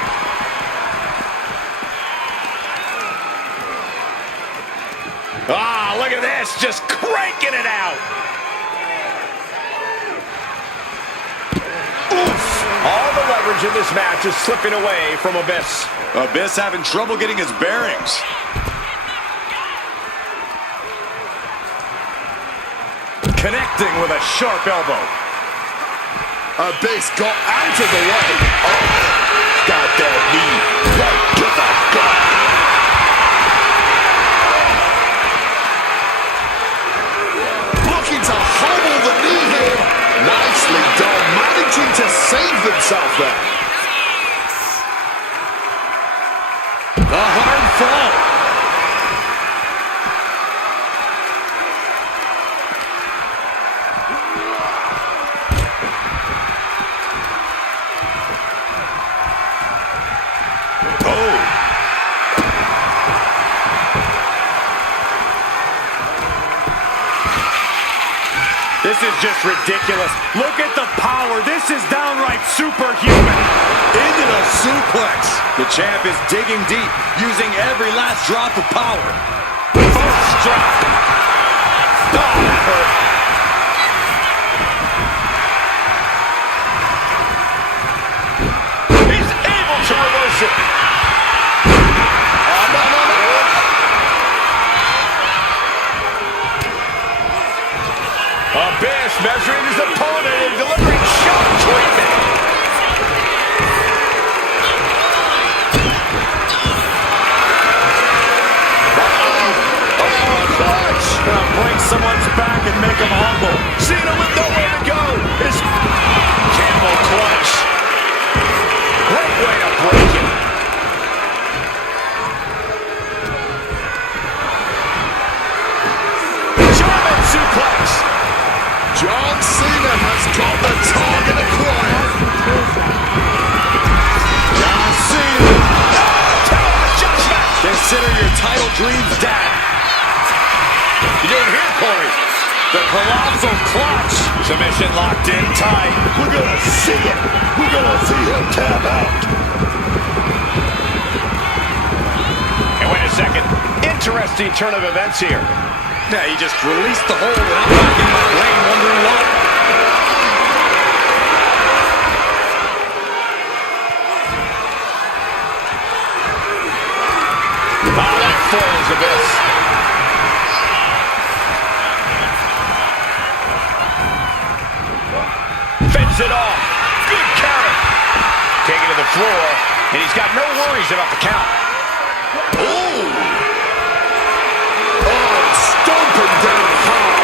Ah, look at this, just cranking it out. Oof. All the leverage in this match is slipping away from Abyss. Abyss having trouble getting his bearings. Connecting with a sharp elbow. Abyss got out of the way. Oh, got that knee right to the gut. Looking to hobble the knee here. Nicely done, man. to save themselves that. The hard fall. This is just ridiculous. Look at the power. This is downright superhuman. Into the suplex. The champ is digging deep, using every last drop of power. First drop. Oh, that hurt. He's able to reverse it. Oh, no, no, no. Abyss measuring his opponent and delivering shock treatment. Break someone's back and make him humble. Cena with nowhere to go. His camel clutch. Great way to break him. German suplex. John Cena has got the target acquired. John Cena. Judgment. Consider your title dreams down. You doing here, Corey? The colossal clutch. Submission locked in tight. We're gonna see it. We're gonna see him tap out. And wait a second. Interesting turn of events here. Yeah, he just released the hold, and I'm back in my brain wondering what. Oh, that foils Abyss. Fends it off. Good counter. Taking to the floor, and he's got no worries about the count. Oh! Stomping down hard.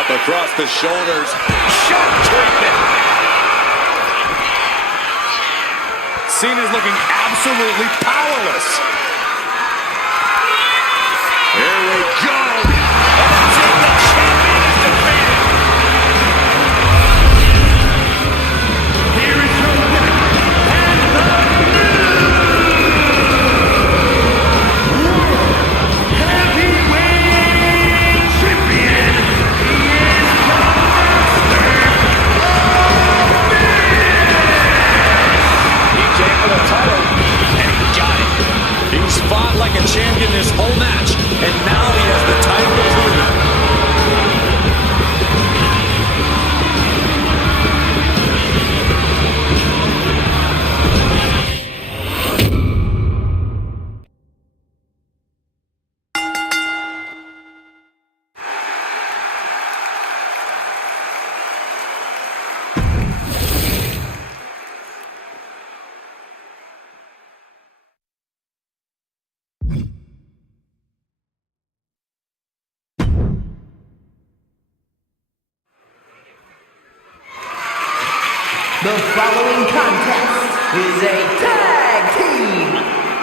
Up across the shoulders. Shock treatment. Cena's looking absolutely powerless. Here we go. And that's it. The champion is defeated. Here is your winner, and the heavyweight champion, he is the master of He came for the title, and he got it. He's fought like a champion this whole match, and now he has the title to prove it. The following contest is a tag team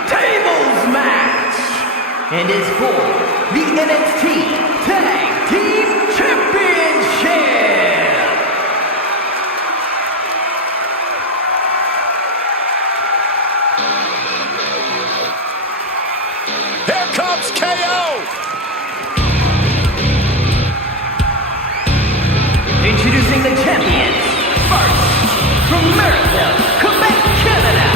tables match and is for the NXT Tag Team Championship. Here comes KO. Introducing the champions. First, from Maryville, Quebec, Canada,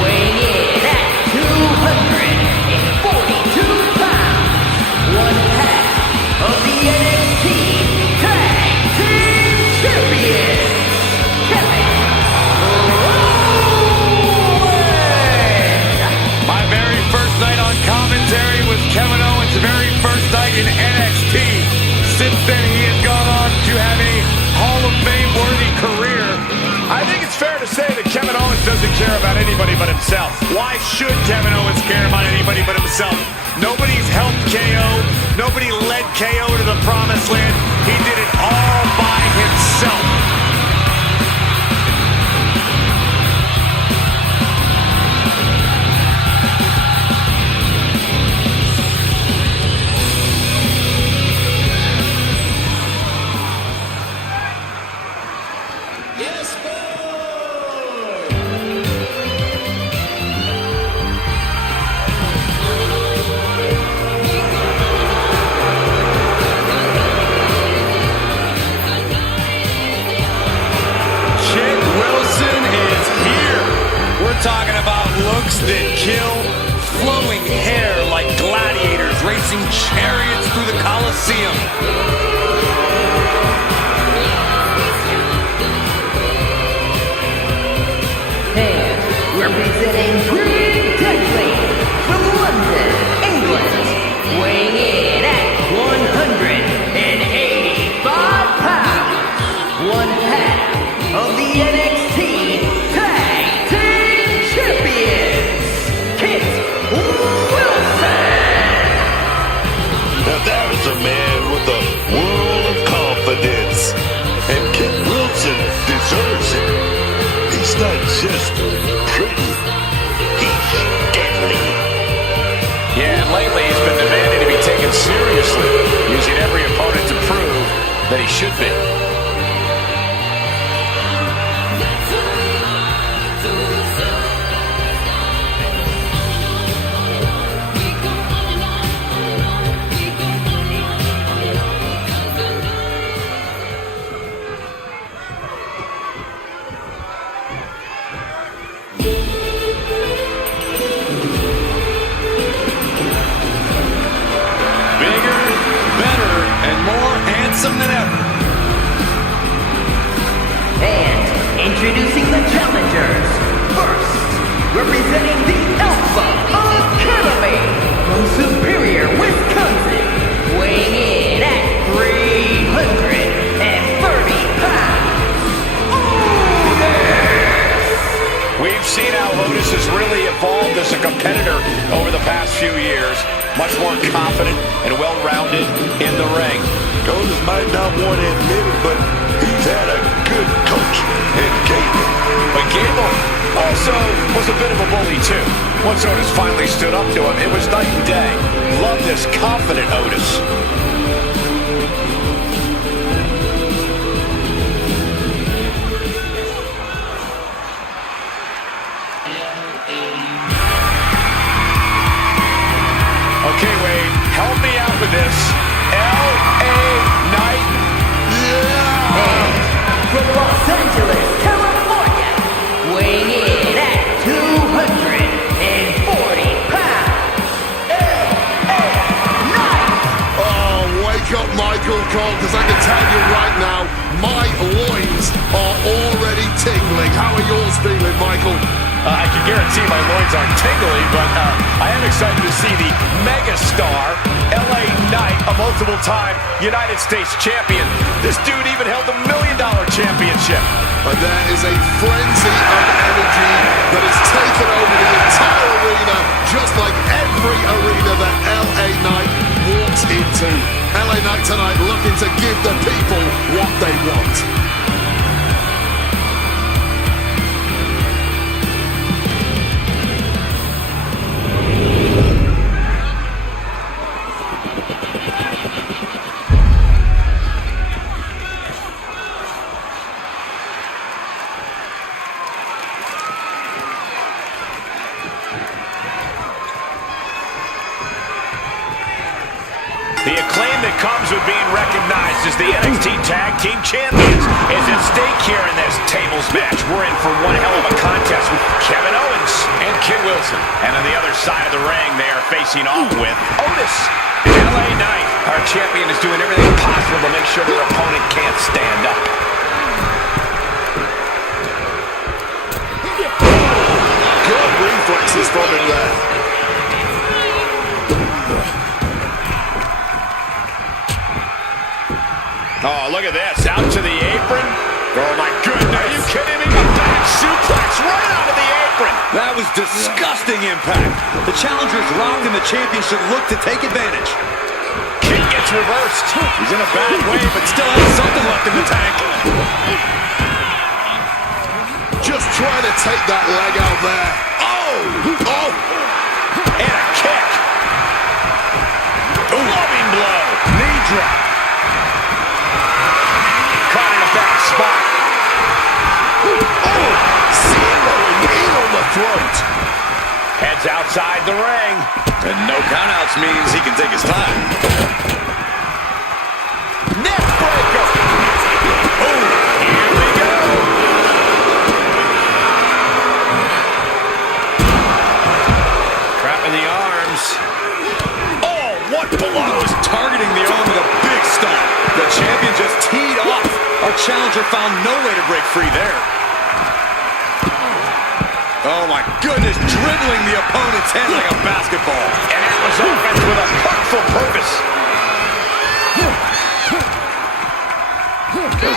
weighing in at 242 pounds, one half of the NXT Tag Team Champions, Kevin Owens. My very first night on commentary was Kevin Owens' very first night in NXT. Since then, he has gone on to have a Hall of Fame-worthy career. I think it's fair to say that Kevin Owens doesn't care about anybody but himself. Why should Kevin Owens care about anybody but himself? Nobody's helped KO. Nobody led KO to the promised land. He did it all by himself. Talking about looks that kill, flowing hair like gladiators racing chariots through the Colosseum. And representing Britain from London, England, weighing in at 185 pounds, one half of the NXT a man with a world of confidence, and Kit Wilson deserves it. He's not just pretty, he's deadly. Yeah, and lately he's been demanding to be taken seriously, using every opponent to prove that he should be. Than ever. And introducing the challengers. First, representing the Alpha Academy from Superior, Wisconsin, weighing in at 330 pounds. Otis! We've seen how Otis has really evolved as a competitor over the past few years. Much more confident and well-rounded in the ring. Otis might not want to admit it, but he's had a good coach in Gable. But Gable also was a bit of a bully, too. Once Otis finally stood up to him, it was night and day. Love this confident Otis. Okay, Wade, help me out with this. L.A. Knight. Yeah! And from Los Angeles, California, weighing in at 240 pounds, L.A. Knight. Oh, wake up, Michael Cole, because I can tell you right now, my loins are already tingling. How are yours feeling, Michael? I can guarantee my loins aren't tingling, but I am excited to see the megastar L.A. Knight, a multiple-time United States champion. This dude even held the $1 million championship. And there is a frenzy of energy that has taken over the entire arena, just like every arena that L.A. Knight walks into. L.A. Knight tonight looking to give the people what they want. The acclaim that comes with being recognized as the NXT Tag Team Champions is at stake here in this tables match. We're in for one hell of a contest with Kevin Owens and Kit Wilson. And on the other side of the ring, they are facing off with Otis and L.A. Knight. Our champion is doing everything possible to make sure their opponent can't stand up. Good reflexes from him there. Oh, look at this. Out to the apron. Oh, my goodness. Are you kidding me? A back suplex right onto the apron. apron. That was disgusting impact. The challenger's rocked and the champion should look to take advantage. Kick gets reversed. He's in a bad way, but still has something left in the tank. Just trying to take that leg out there. Oh! And a kick. Loving blow. Knee drop. Caught in a bad spot. Zeroing in on the throat. Heads outside the ring. And no countouts means he can take his time. Neck breaker. Oh, here we go. Trapping the arms. Oh, what blows. Targeting the arm with a big stomp. The champion just teed off. Our challenger found no way to break free there. Oh my goodness, dribbling the opponent's head like a basketball. And that was offense with a hurtful purpose.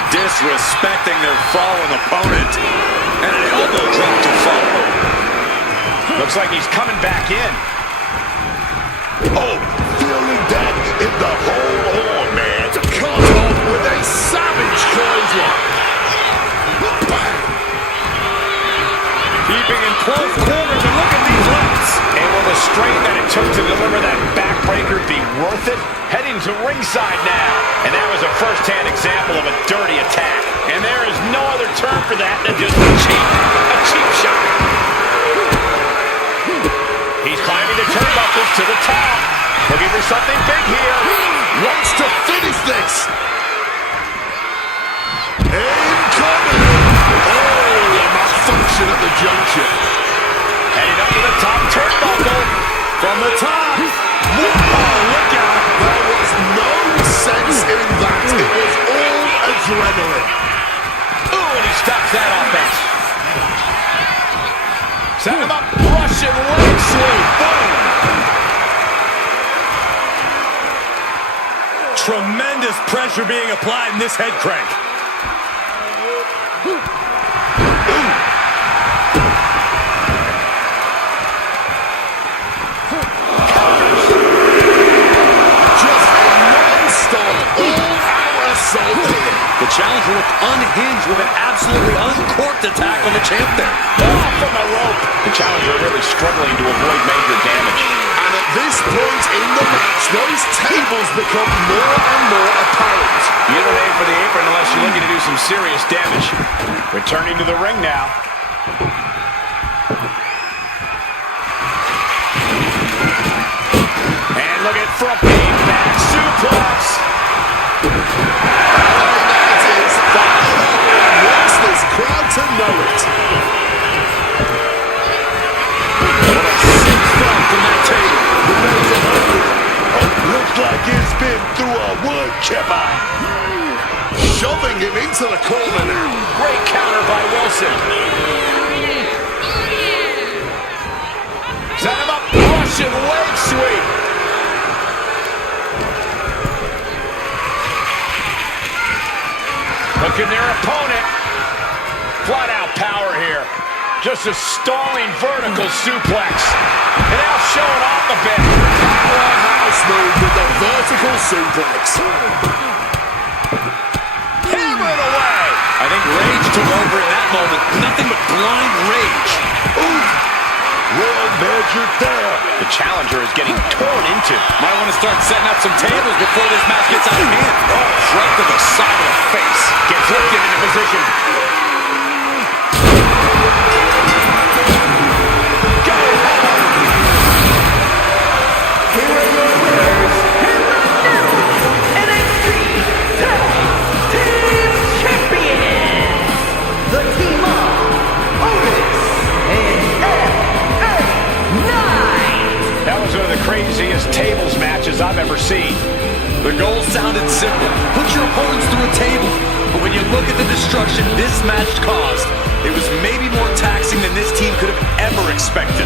Disrespecting their fallen opponent. And an elbow drop to follow. Looks like he's coming back in. Oh, feeling that in the whole arm, man. Cut off with a savage clothesline. Keeping in close quarters, and look at these lefts. And will the strain that it took to deliver that backbreaker be worth it? Heading to ringside now. And that was a first-hand example of a dirty attack. And there is no other term for that than just a cheap shot. He's climbing the turnbuckles to the top. Looking for something big here. Wants to finish this. Incoming. Oh, a malfunction at the junction. Heading up to the top turnbuckle. From the top. Oh, look out. There was no sense in that. It was all adrenaline. Ooh, and he stops that offense. Set him up. Russian leg sweep. Boom. Tremendous pressure being applied in this head crank. Just a non-stop all-out assault here. The challenger looked unhinged with an absolutely uncorked attack on the champ there. Off from the rope. The challenger really struggling to avoid major damage. And at this point in the match, those tables become more and more apparent. You don't aim for the apron unless you're looking to do some serious damage. Returning to the ring now. And look at front beam back suplex. That is fired up and wants this crowd to know it. What a sick thump from that table. Looks like he's been through a wood chipper. Shoving him into the corner now. Great counter by Wilson. Set him up. Russian leg sweep. Looking their opponent. Flat out power here. Just a stalling vertical suplex. And now showing off a bit. Powerhouse move with the vertical suplex. Hammer it away. I think rage took over in that moment. Nothing but blind rage. Ooh. Well measured there. The challenger is getting torn into. Might want to start setting up some tables before this match gets out of hand. Oh, right to the side of the face. Gets lifted into position. Go home. Here are your winners, and the new NXT Tag Team Champions, the team of Otis and LA Knight. That was one of the craziest tables matches I've ever seen. The goal sounded simple. Put your opponents through a table. But when you look at the destruction this match caused, it was maybe more taxing than this team could have ever expected.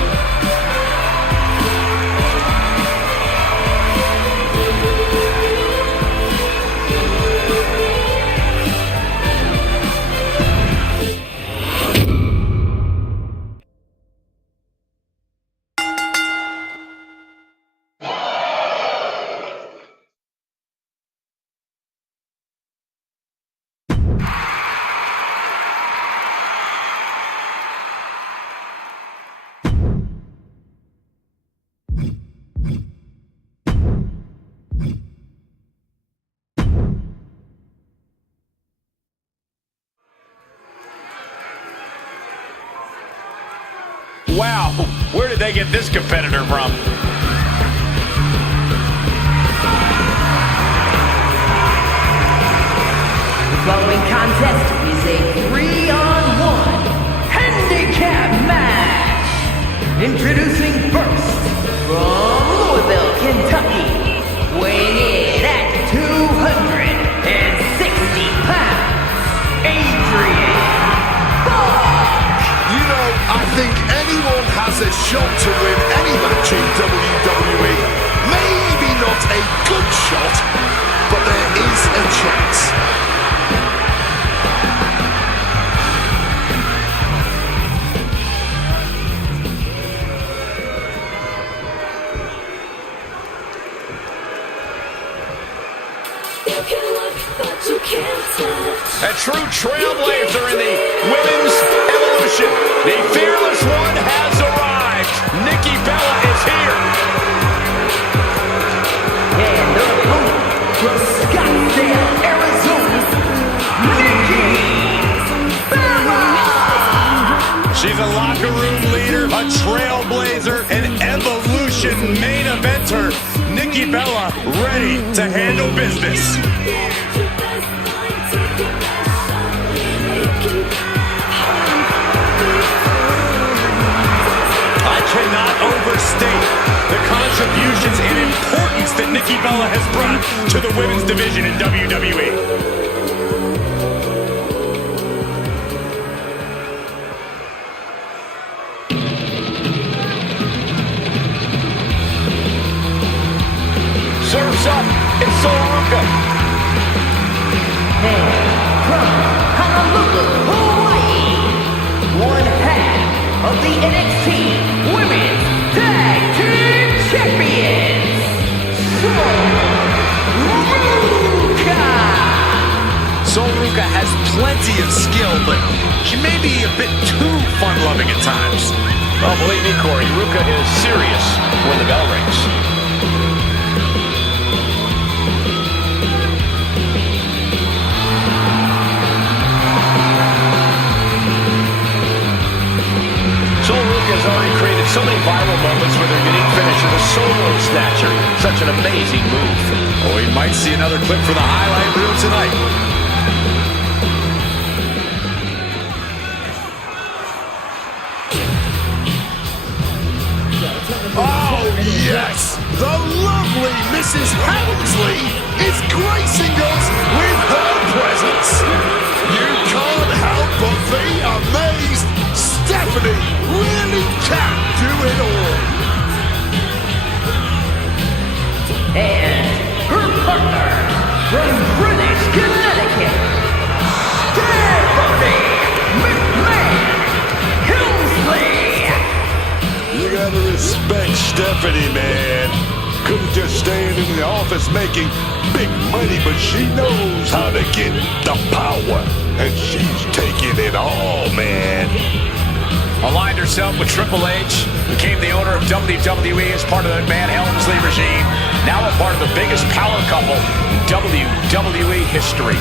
Wow, where did they get this competitor from? The following contest is a 3-on-1 handicap match. Introducing first, from Louisville, Kentucky, weighing in at 260 pounds, Adrian Buck. You know, I think anyone has a shot to win any match in WWE. Maybe not a good shot, but there is a chance. A true trailblazer in the women's evolution. The fearless one has arrived. Nikki Bella is here. And the opponent from Scottsdale, Arizona, Nikki Bella. She's a locker room leader, a trailblazer, an evolution main eventer. Nikki Bella ready to handle business. I cannot overstate the contributions and importance that Nikki Bella has brought to the women's division in WWE. Surf's up, it's Soluka. And from Honolulu, Hawaii, one half of the NXT Women's Tag Team Champions, Soluka has plenty of skill, but she may be a bit too fun-loving at times. Oh, believe me, Corey, Ruka is serious when the bell rings. Has already created so many viral moments with her unique finish of the solo snatcher. Such an amazing move. Oh, we might see another clip for the highlight reel tonight. Oh, yes! The lovely Mrs. Helmsley is gracing us with her presence. You can't help but be amazed. Stephanie really can do it all. and her partner from Greenwich, Connecticut, Stephanie McMahon-Hillsley. You gotta respect Stephanie, man. Couldn't just stand in the office making big money, but she knows how to get the power. And she's taking it all, man. Aligned herself with Triple H, became the owner of WWE as part of the Man Helmsley regime, now a part of the biggest power couple in WWE history.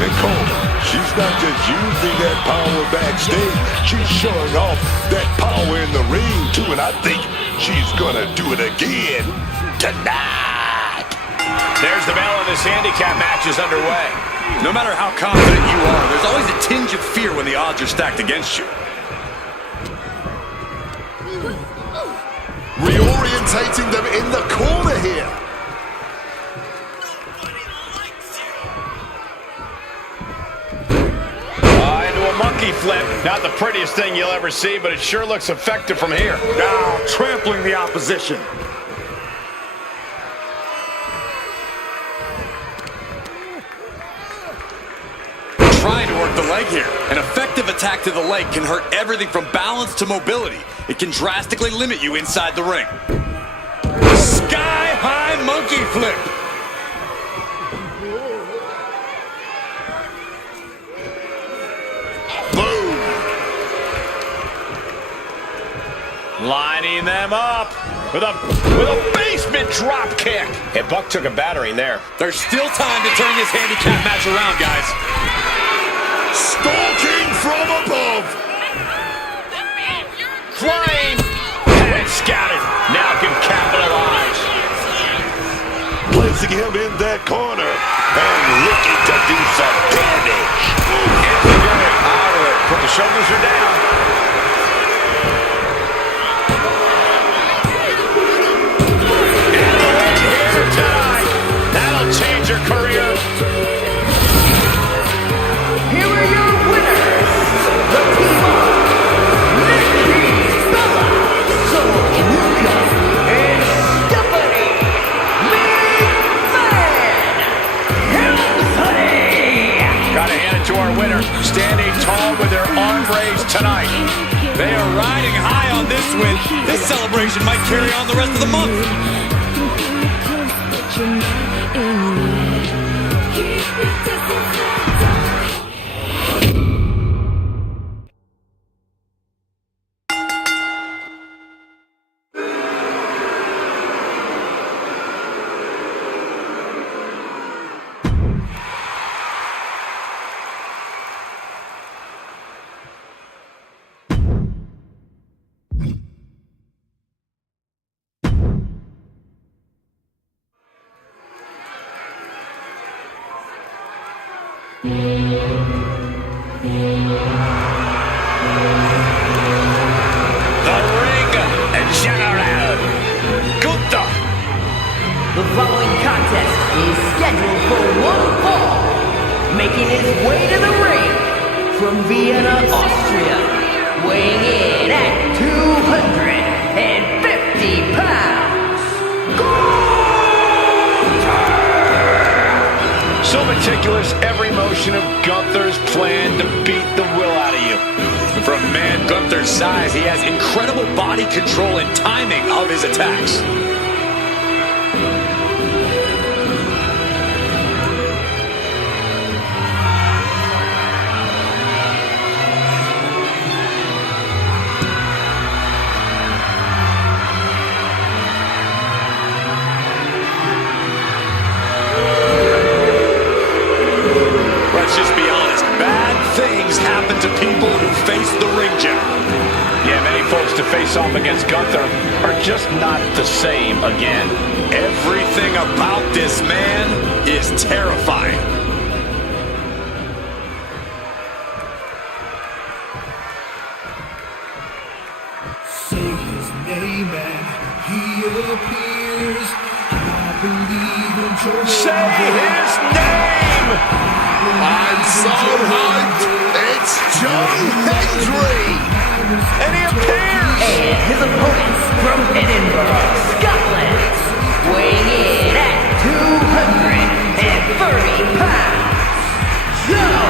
And Cole, she's not just using that power backstage, she's showing off that power in the ring too, and I think she's gonna do it again tonight. There's the bell and this handicap match is underway. No matter how confident you are, there's always a tinge of fear when the odds are stacked against you. Reorientating them in the corner here. Into a monkey flip. Not the prettiest thing you'll ever see, but it sure looks effective from here. Now trampling the opposition. Trying to work the leg here. An effective attack to the leg can hurt everything from balance to mobility. It can drastically limit you inside the ring. Sky-high monkey flip. Boom. Lining them up with a basement drop kick. And Buck took a battering there. There's still time to turn this handicap match around, guys. Stalking from above. flame. And scouted. Now can capitalize. Placing him in that corner and looking to do some damage. It's good. Out of it. The shoulders are down. And the win here tonight. That'll change your career. Here are your winners, the team of Nikki Bella, Sonuka, and Stephanie McMahon. Gotta hand it to our winner, standing tall with their arm raised tonight. They are riding high on this win. This celebration might carry on the rest of the month. The ring general, Gunther. The following contest is scheduled for one fall. Making his way to the ring from Vienna, Austria, weighing in at 250 pounds. So meticulous, every motion of Gunther's plan to beat the will out of you. For a man Gunther's size, he has incredible body control and timing of his attacks. Let's just be honest, bad things happen to people who face the ring general. Yeah, many folks to face off against Gunther are just not the same again. Everything about this man is terrifying. Say his name and he appears. I believe in Joe. Say his name! I'm so hyped. It's Joe Hendry. And he appears! And his opponents from Edinburgh, Scotland, weighing in at 230 pounds, Joe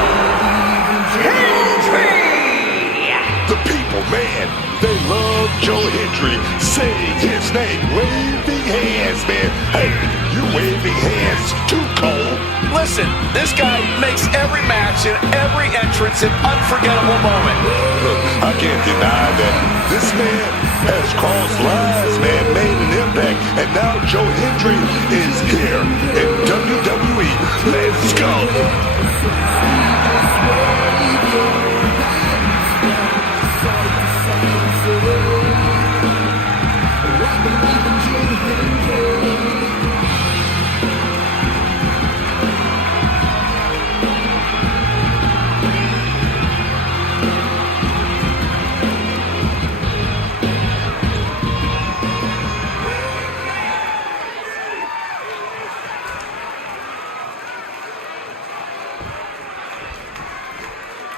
Hendry! The people, man, they love Joe Hendry. Saying his name, waving hands, man. Hey, you waving hands too, Cole. Listen, this guy makes every match and every entrance an unforgettable moment. Look, I can't deny that this man has crossed lines, man, made an impact, and now Joe Hendry is here in WWE. Let's go.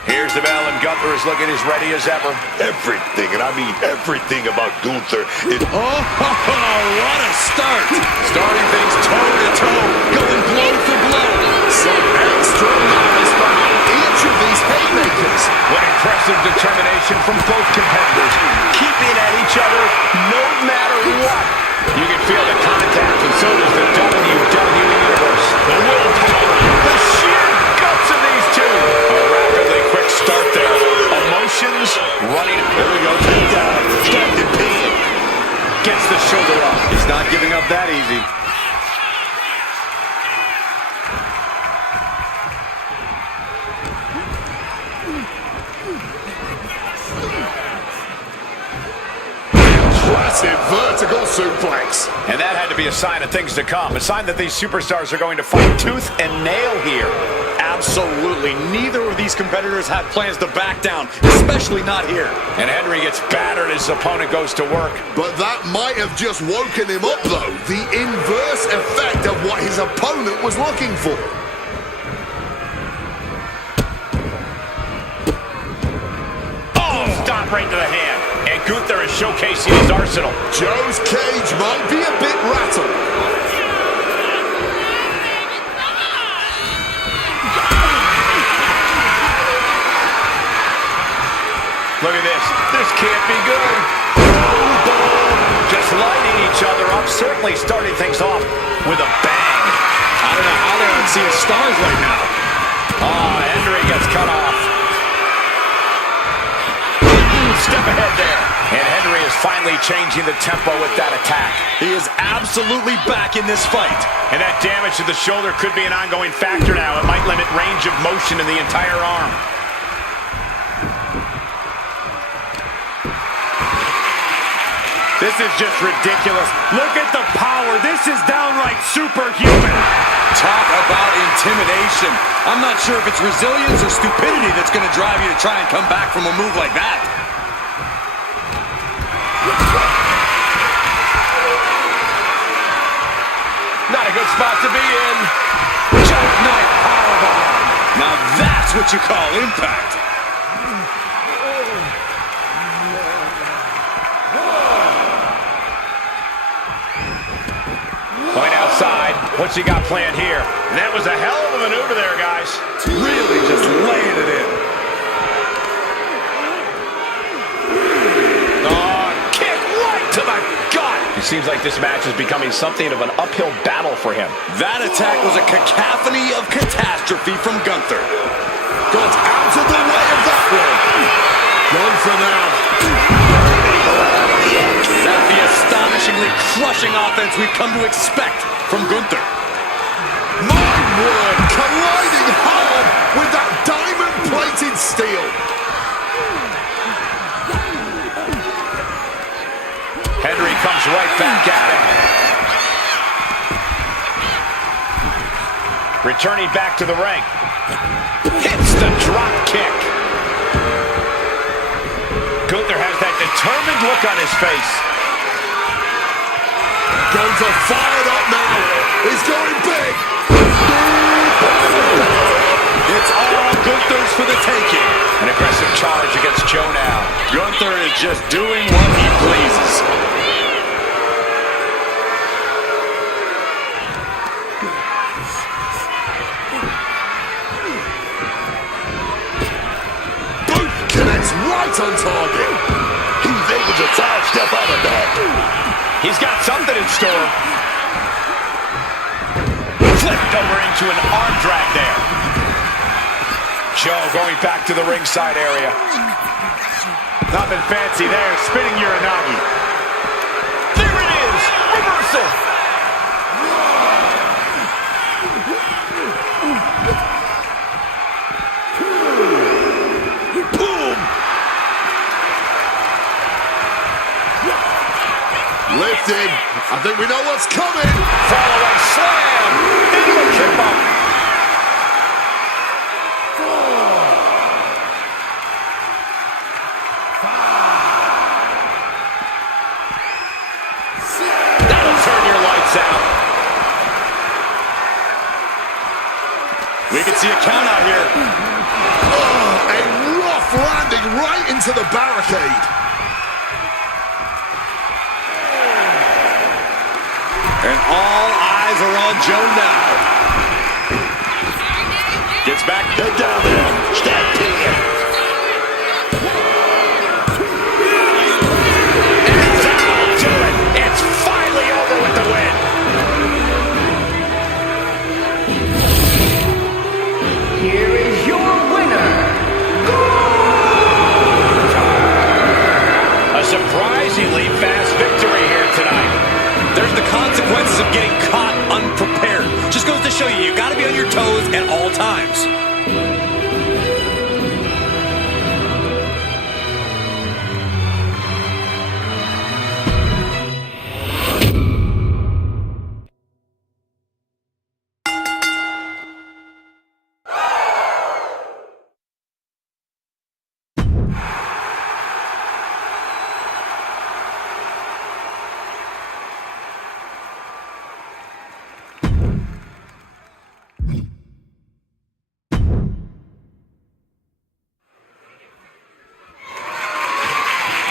Here's the bell, and Gunther is looking as ready as ever. Everything, and I mean everything about Gunther is... Oh, what a start! Starting things toe-to-toe, going blow for blow. Some extra miles behind each of these haymakers. What impressive determination from both competitors, keeping at each other no matter what. You can feel the contact, and so does the WWE Universe. The willpower, the sheer guts of these two. A rapidly quick start there. Emotions running. There we go, takedown. Stacked and pinned. Gets the shoulder up. He's not giving up that easy. massive vertical suplex. And that had to be a sign of things to come. A sign that these superstars are going to fight tooth and nail here. Absolutely. Neither of these competitors have plans to back down, especially not here. And Henry gets battered as his opponent goes to work. But that might have just woken him up, though. The inverse effect of what his opponent was looking for. Oh, stop right to the hand. And Gunther is showcasing his arsenal. Joe's cage might be a bit rattled. Look at this. This can't be good. Just lighting each other up, certainly starting things off with a bang. I don't know how they aren't seeing stars right now. Oh, Henry gets cut off. Step ahead there. And Henry is finally changing the tempo with that attack. He is absolutely back in this fight. And that damage to the shoulder could be an ongoing factor now. It might limit range of motion in the entire arm. This is just ridiculous. Look at the power. This is downright superhuman. Talk about intimidation. I'm not sure if it's resilience or stupidity that's going to drive you to try and come back from a move like that. Not a good spot to be in. Jackknife powerbomb. Now that's what you call impact. Point outside. What's he got planned here? And that was a hell of a maneuver there, guys. Really just laying it in. Oh, kick right to the gut. It seems like this match is becoming something of an uphill battle for him. That attack was a cacophony of catastrophe from Gunther. Got out of the way of that one. Gunther now. That's the astonishingly crushing offense we've come to expect from Gunther. My word, colliding hard with that diamond-plated steel. Henry comes right back at him. Returning back to the ring. Hits the drop kick. Gunther has that determined look on his face. Gunther fired up now. He's going big. It's all Gunther's for the taking. An aggressive charge against Joe now. Gunther is just doing what he pleases. Boom! Connects right on target. He's able to sidestep out of that. He's got something in store. Flipped over into an arm drag there. Joe going back to the ringside area. Nothing fancy there, spinning Uranagi. There it is! Reversal! Boom! Lifted. I think we know what's coming. Follow-away slam! Into a kick up. That'll turn your lights out. We can see a count out here. Oh, a rough landing right into the barricade. And all eyes are on Joe now. Gets back. Head down there. Step in. And that'll do it. It's finally over with the win. Here is your winner, A surprisingly fast victory here tonight. There's the consequences of getting caught unprepared. Just goes to show you got to be on your toes at all times.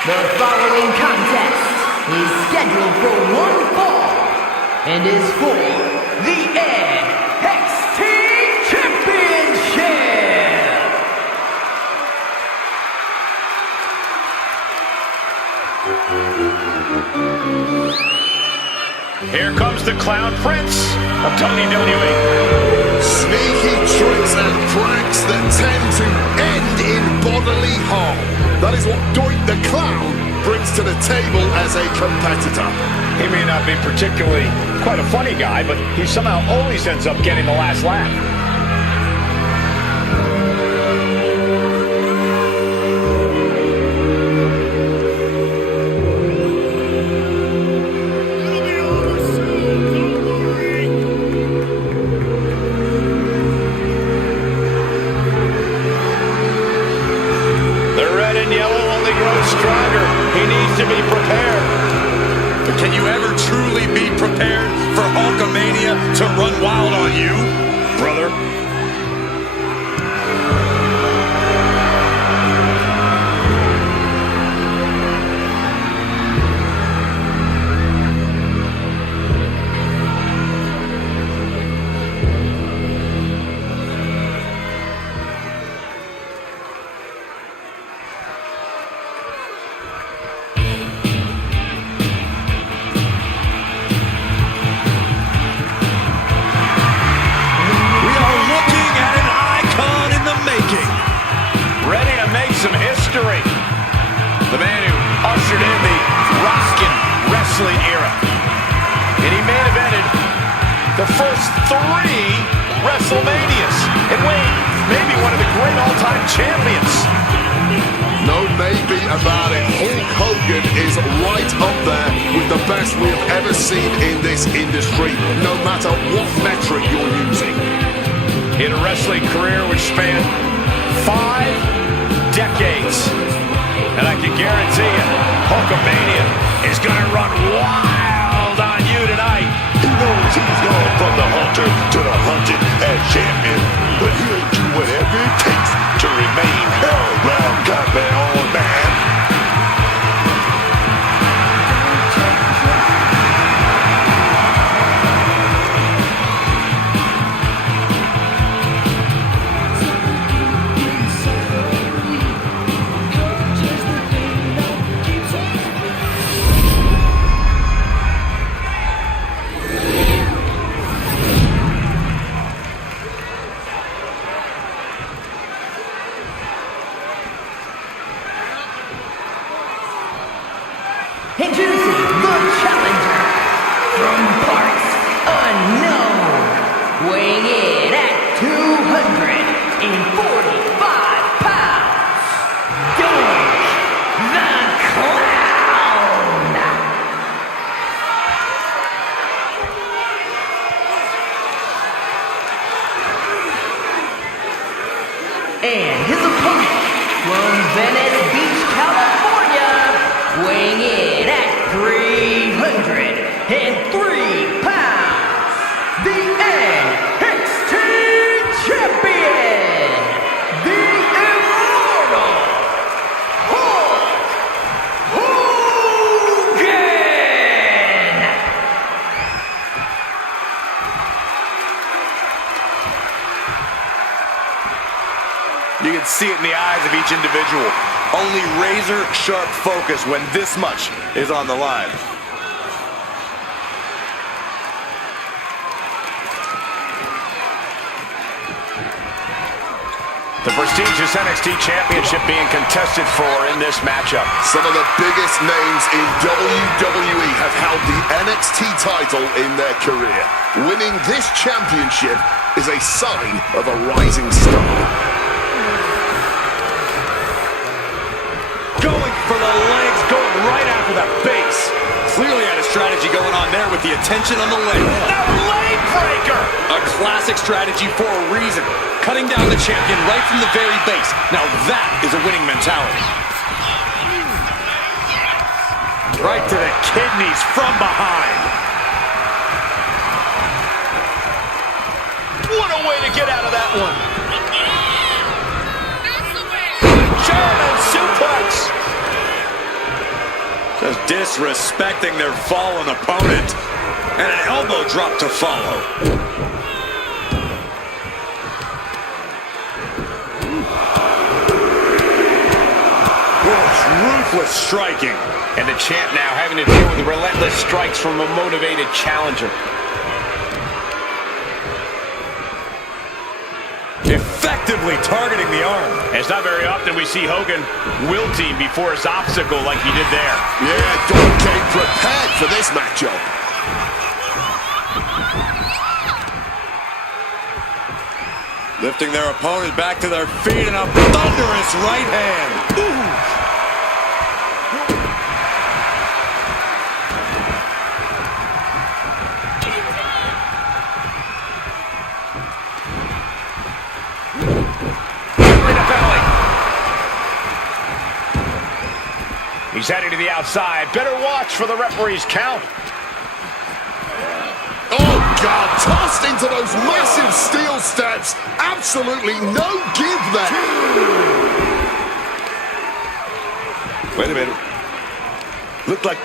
The following contest is scheduled for one fall and is for the NXT Championship. Here comes the Clown Prince of WWE. Sneaky tricks and pranks that tend to end in bodily harm. That is what Doink the Clown brings to the table as a competitor. He may not be particularly quite a funny guy, but he somehow always ends up getting the last laugh. To be prepared. But can you ever truly be prepared for Hulkamania to run wild on you, brother? Some history. The man who ushered in the rockin' wrestling era. And he main evented the first 3 WrestleManias. And Wayne, maybe one of the great all-time champions. No maybe about it. Hulk Hogan is right up there with the best we have ever seen in this industry, no matter what metric you're using. He had a wrestling career which spanned 5 decades. And I can guarantee you, Hulkamania is going to run wild on you tonight. He knows he's gone from the hunter to the hunted as champion, but he'll do whatever it takes to remain hell-bound campeón, man. Introducing the challenger from parts unknown, weighing in at 245 pounds, Doink the Clown. And his opponent from Venice Beach, California, weighing in at 303 pounds, the NXT Champion, the Immortal Hulk Hogan! You can see it in the eyes of each individual. Only razor-sharp focus when this much is on the line. The prestigious NXT Championship being contested for in this matchup. Some of the biggest names in WWE have held the NXT title in their career. Winning this championship is a sign of a rising star. Going for the legs, going right after the base. Clearly had a strategy going on there with the attention on the leg. The leg breaker! A classic strategy for a reason. Cutting down the champion right from the very base. Now that is a winning mentality. Right to the kidneys from behind. What a way to get out of that one. German suplex. Disrespecting their fallen opponent. And an elbow drop to follow. Ruthless striking. And the champ now having to deal with the relentless strikes from a motivated challenger. Effectively targeting the arm. It's not very often we see Hogan wilting before his obstacle like he did there. Yeah, Don came prepared for this matchup. Lifting their opponent back to their feet and a thunderous right hand. Ooh. He's heading to the outside. Better watch for the referee's count. Oh, God. Tossed into those massive steel steps. Absolutely no give there. Wait a minute. Looked like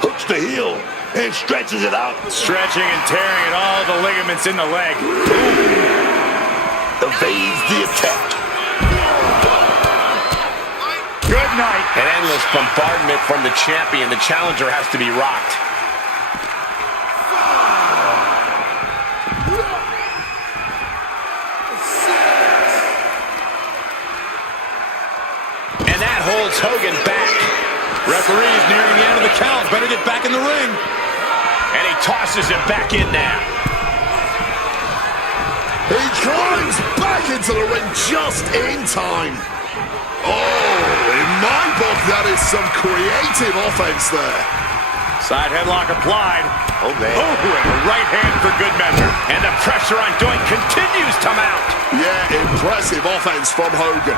hooks the heel and stretches it out. Stretching and tearing at all the ligaments in the leg. Evades the attack. Good night. An endless bombardment from the champion. The challenger has to be rocked. And that holds Hogan back. Referee's nearing the end of the count. Better get back in the ring. And he tosses him back in now. He climbs back into the ring just in time. Oh, in my book, that is some creative offense there. Side headlock applied. Oh, man. Oh, and a right hand for good measure. And the pressure on Doink continues to mount. Yeah, impressive offense from Hogan.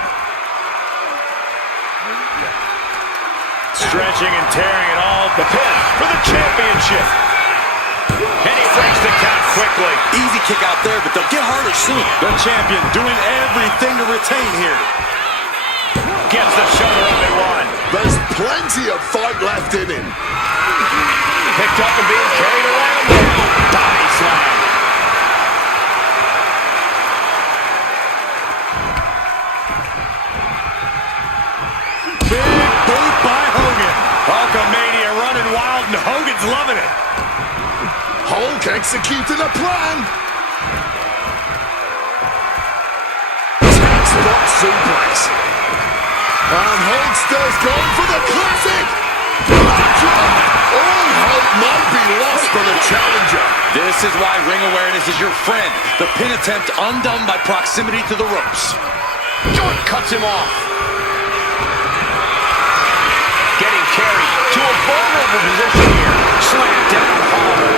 Stretching and tearing it all. The pin for the championship. And he breaks the count quickly. Easy kick out there, but they'll get harder soon. The champion doing everything to retain here. Gets the shoulder up and one. There's plenty of fight left in him. Picked up and being carried around now. Body slam. Big boot by Hogan. Hulkamania running wild, and Hogan's loving it. Hulk executing a plan. Textbook suplex. And Hulkster's going for the classic. All hope might be lost for the challenger. This is why ring awareness is your friend. The pin attempt undone by proximity to the ropes. Jordan cuts him off. Getting carried to a vulnerable position here. Slammed down hard.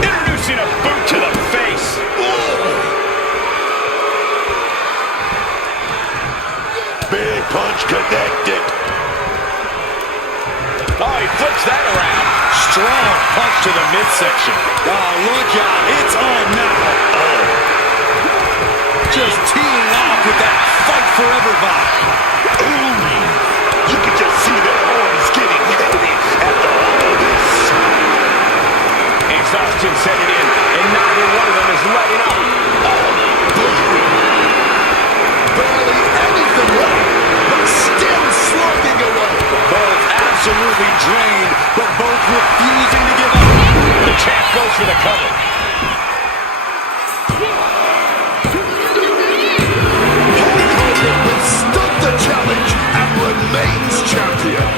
Introducing a boot to the face. Big punch connected. Oh, he flips that around. Strong punch to the midsection. Oh, look out. It's on now. Just teeing off with that fight forever vibe. Ooh, you can just see their arms getting heavy after all of this. Exhaustion setting in, and neither one of them is letting up. Barely anything left, but still slugging away. Both absolutely drained, but both refusing to give up. The champ goes for the cover. Hogan withstood the challenge and remains champion.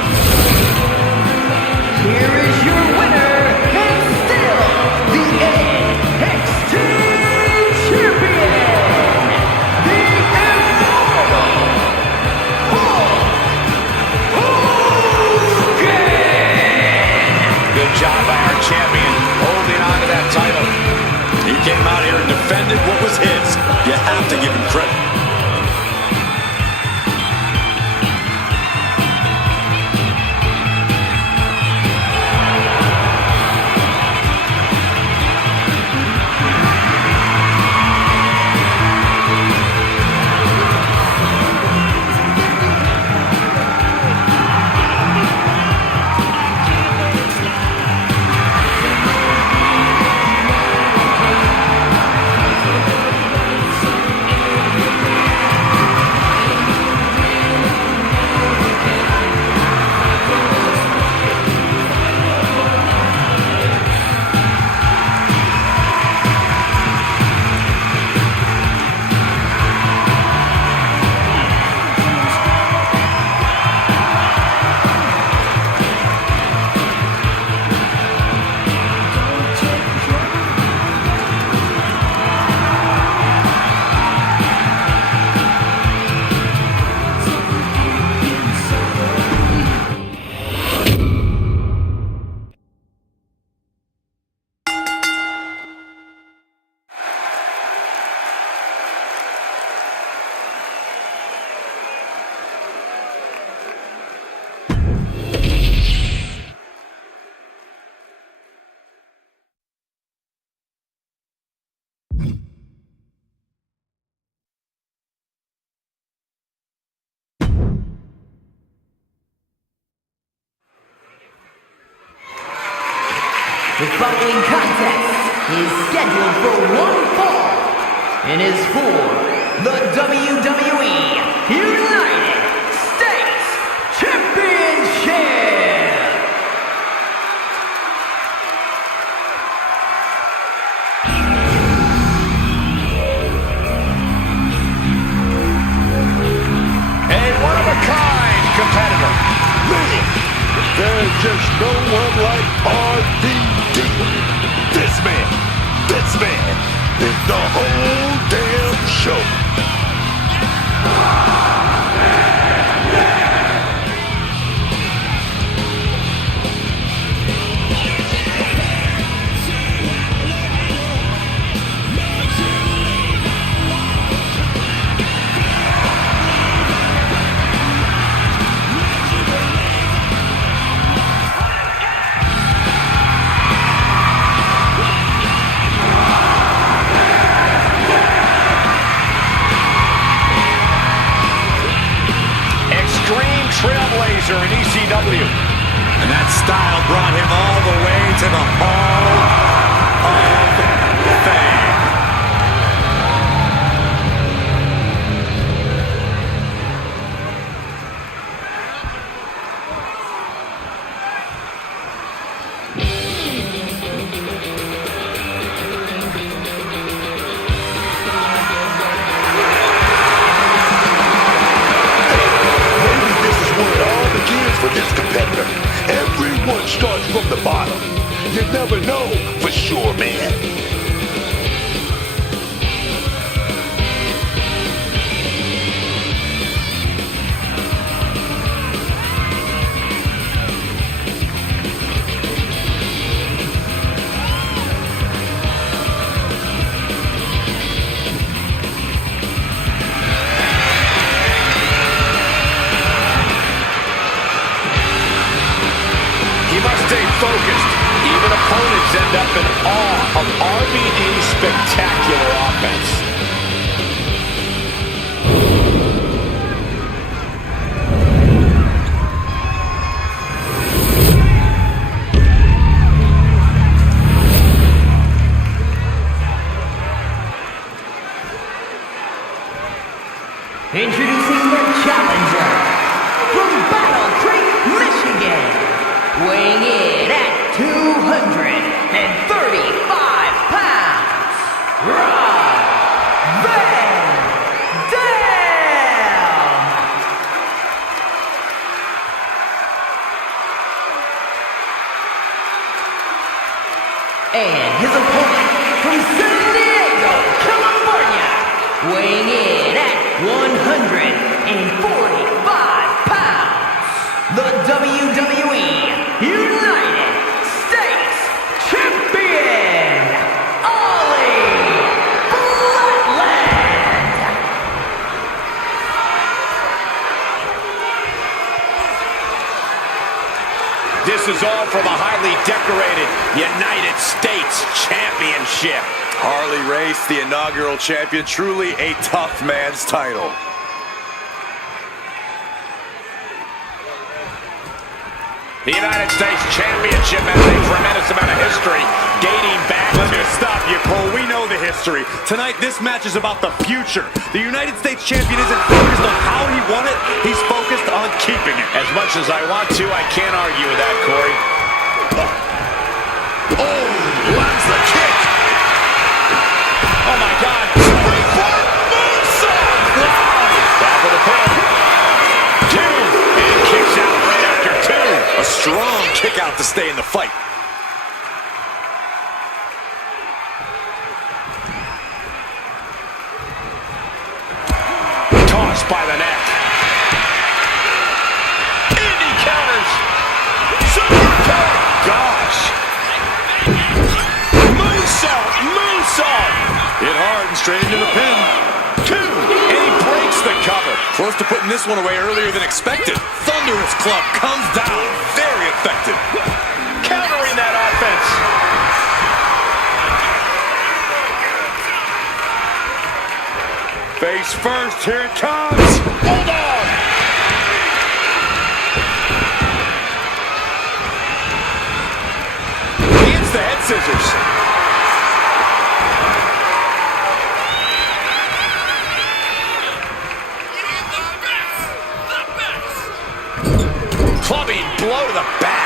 Here is your winner, and still the NXT champion, the immortal Hulk Hogan. Good job by our champion, holding on to that title. He came out here and defended what was his. You have to give him credit. The following contest is scheduled for one fall and is for the WWE United States Championship. A one-of-a-kind competitor. Man, there's just no one like RVD. This man is the whole damn show. Trailblazer in ECW. And that style brought him all the way to the Hall of Fame. For this competitor, everyone starts from the bottom. You never know for sure, man. Focused. Even opponents end up in awe of RVD's spectacular offense. Introducing the challenger from Battle Creek, Michigan, weighing in at 235 pounds, Rob Van Dam! And his opponent from San Diego, California, weighing in at 145 pounds, the WWE United States Champion, Ollie Flatland. This is all for the highly decorated United States Championship. Harley Race, the inaugural champion, truly a tough man's title. The United States Championship has a tremendous amount of history dating back. Let me stop you, Cole. We know the history. Tonight, this match is about the future. The United States Champion isn't focused on how he won it. He's focused on keeping it. As much as I want to, I can't argue with that, Corey. Oh, lands the kick. Oh, my God. Springboard moonsault. Top of the pin. 2. And kicks out right after 2. A strong kick out to stay in the fight. Tossed by the neck. Indy counters. Super cover. Gosh. Moonsault. Moonsault. Hit hard and straight into the pin. 2. And he breaks the cover. Close to putting this one away earlier than expected. Thunderous club comes down. Very effective. Countering that offense. Face first, here it comes. Hold on. He hits the head scissors. Clubbing blow to the back.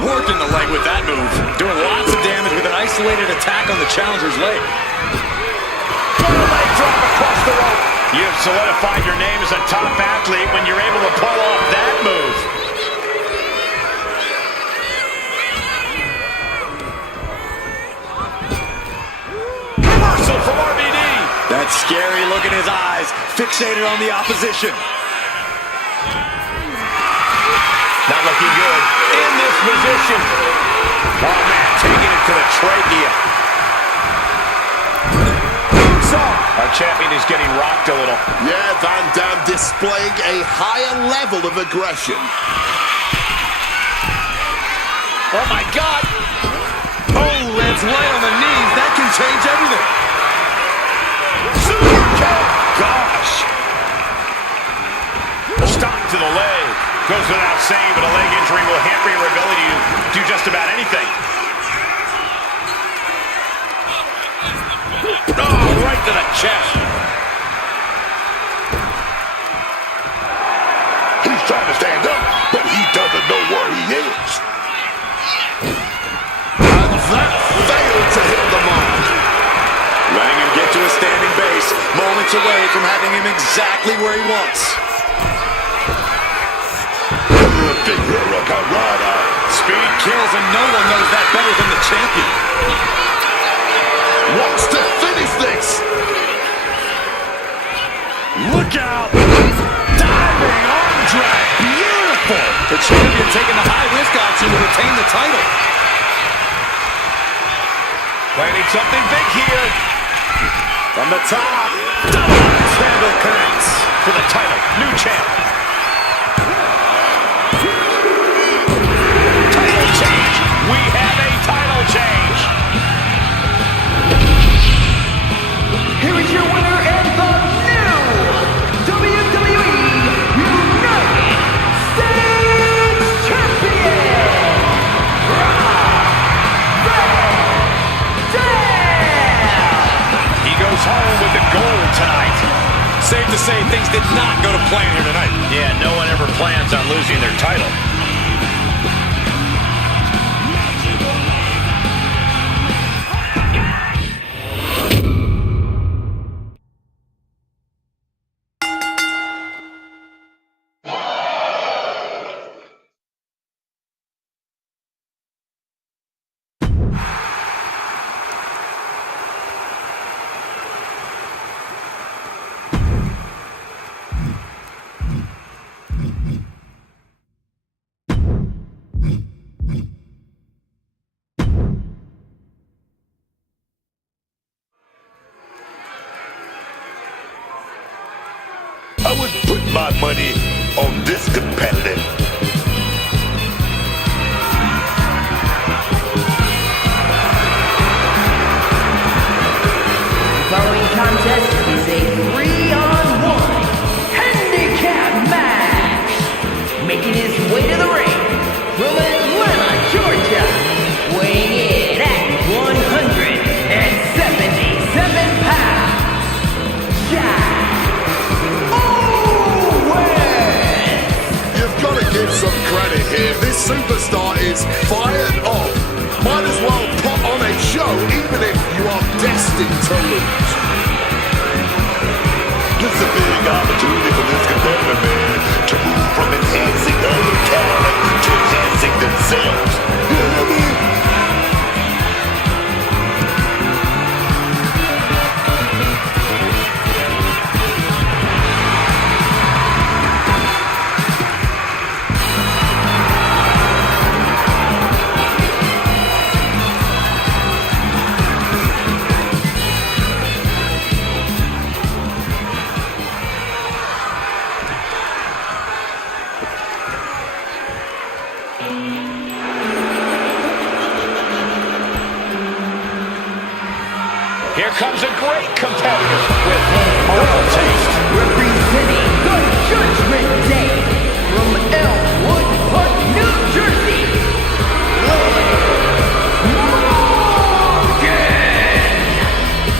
Working the leg with that move. Doing lots of damage with an isolated attack on the challenger's leg. Leg drop across the rope. You've solidified your name as a top athlete when you're able to pull off that move. Reversal from RVD. That scary look in his eyes, fixated on the opposition. Not looking good in this position. Oh man, taking it to the trachea. Our champion is getting rocked a little. Yeah, Van Dam displaying a higher level of aggression. Oh my God! Oh, lands right on the knees. That can change everything. Super kick! Gosh! Stop to the leg. Goes without saying, but a leg injury will hamper your ability to do just about anything. Oh, right to the chest. He's trying to stand up, but he doesn't know where he is. And that failed to hit the mark. Letting him get to a standing base, moments away from having him exactly where he wants. Speed kills, and no one knows that better than the champion. Wants to finish this. Look out! Diving arm drag, beautiful! The champion taking the high risk option to retain the title. Planning something big here. From the top, double axe handle connects For the title, new champ. Title change. We have a title change. Here is your winner and the new WWE United States Champion, He goes home with the gold tonight. Safe to say things did not go to plan here tonight. Yeah, no one ever plans on losing their title. I would put my money on this competitor. The following contest is a 3-on-1 handicap match. Making his way to the ring from Atlanta, Georgia, weighing in at 177 pounds, Jack. You've got to give some credit here. This superstar is fired up. Might as well put on a show, even if you are destined to lose. This is a big opportunity for this competitor, man, to move from enhancing other talent to enhancing themselves. You know what I mean? Here comes a great competitor with a real taste. Representing the Judgment Day from Elmwood Park, New Jersey,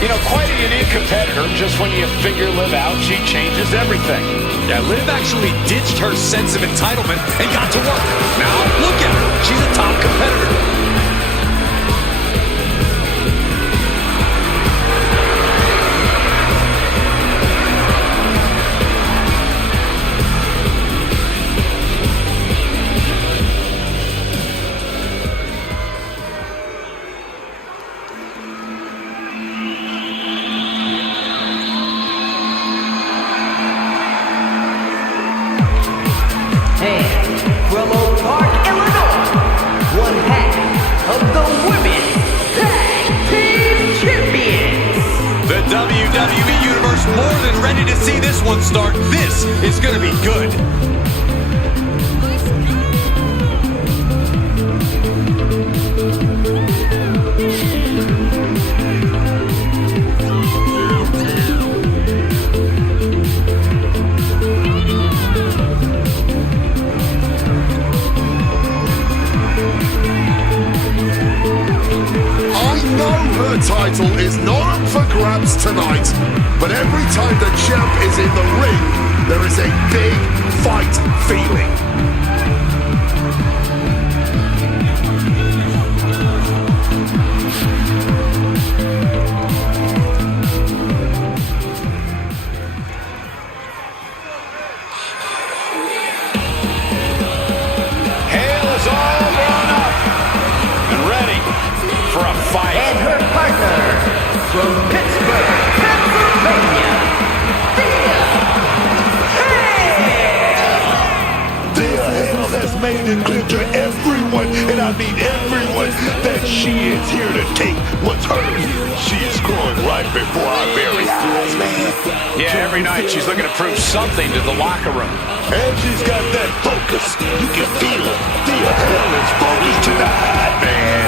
You know, quite a unique competitor. Just when you figure Liv out, she changes everything. Yeah, Liv actually ditched her sense of entitlement and got to work. Now, look at her. She's a top competitor. From Oak Park, Illinois, one half of the Women's Tag Team Champions. The WWE Universe more than ready to see this one start. This is going to be good. Her title is not up for grabs tonight, but every time the champ is in the ring, there is a big fight feeling. Hale is all grown up and ready for a fight. And her partner from Pittsburgh, Pennsylvania, Thea Hale has made it clear to everyone, and I mean everyone, that she is here to take what's hers. She is growing right before our very eyes, man. Yeah, every night she's looking to prove something to the locker room. And she's got that focus. You can feel it. Thea Hale is focused tonight, man.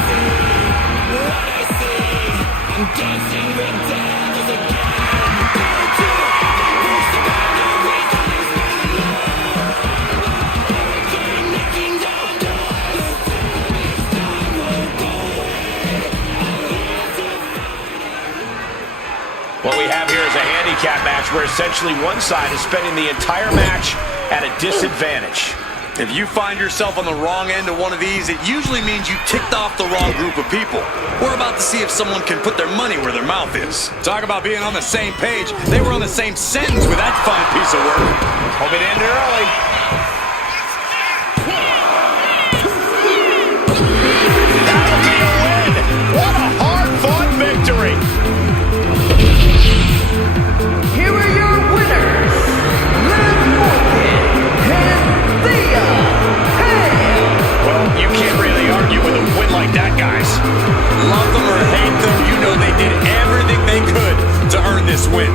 What we have here is a handicap match where essentially one side is spending the entire match at a disadvantage. If you find yourself on the wrong end of one of these, it usually means you ticked off the wrong group of people. We're about to see if someone can put their money where their mouth is. Talk about being on the same page. They were on the same sentence with that fine piece of work. Hope it ended early. That'll be a win! What a hard-fought victory! Here are your winners, Liv Morgan and Thea Hale. Well, you can't really argue with a win like that, guys. Love them or hate them, you know they did everything they could to earn this win.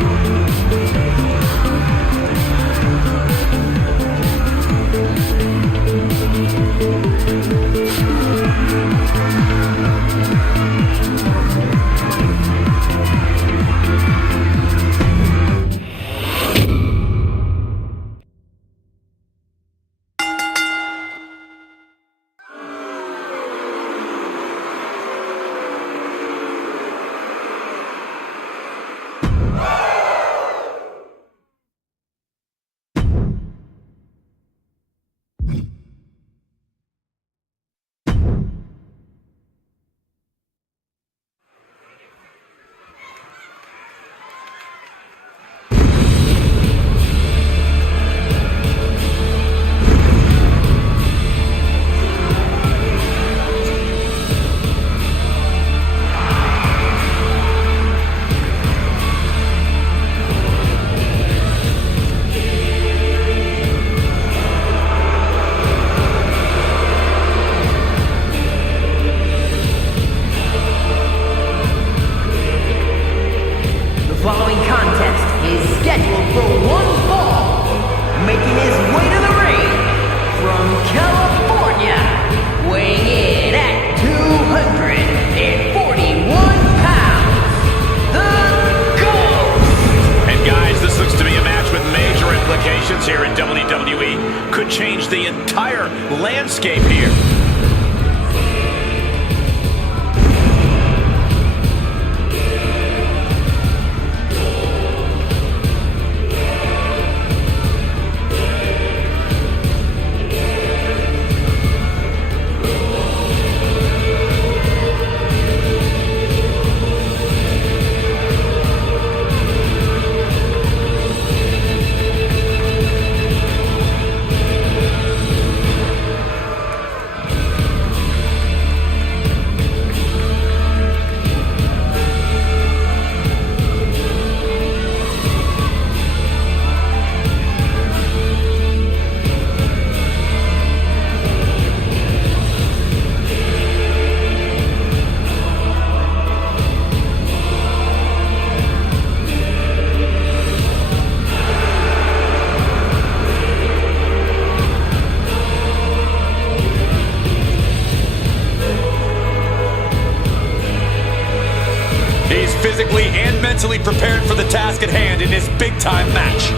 escape here. Physically and mentally prepared for the task at hand in this big-time match.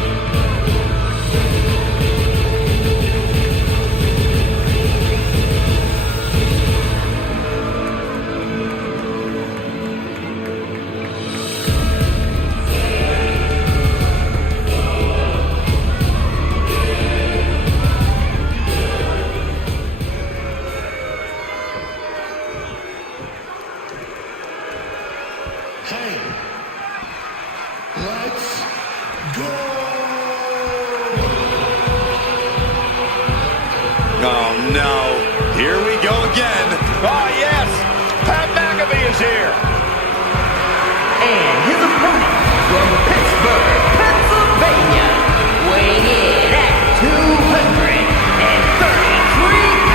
Let's go! Oh no, here we go again. Oh yes, Pat McAfee is here. And his opponent from Pittsburgh, Pennsylvania, weighing in at 233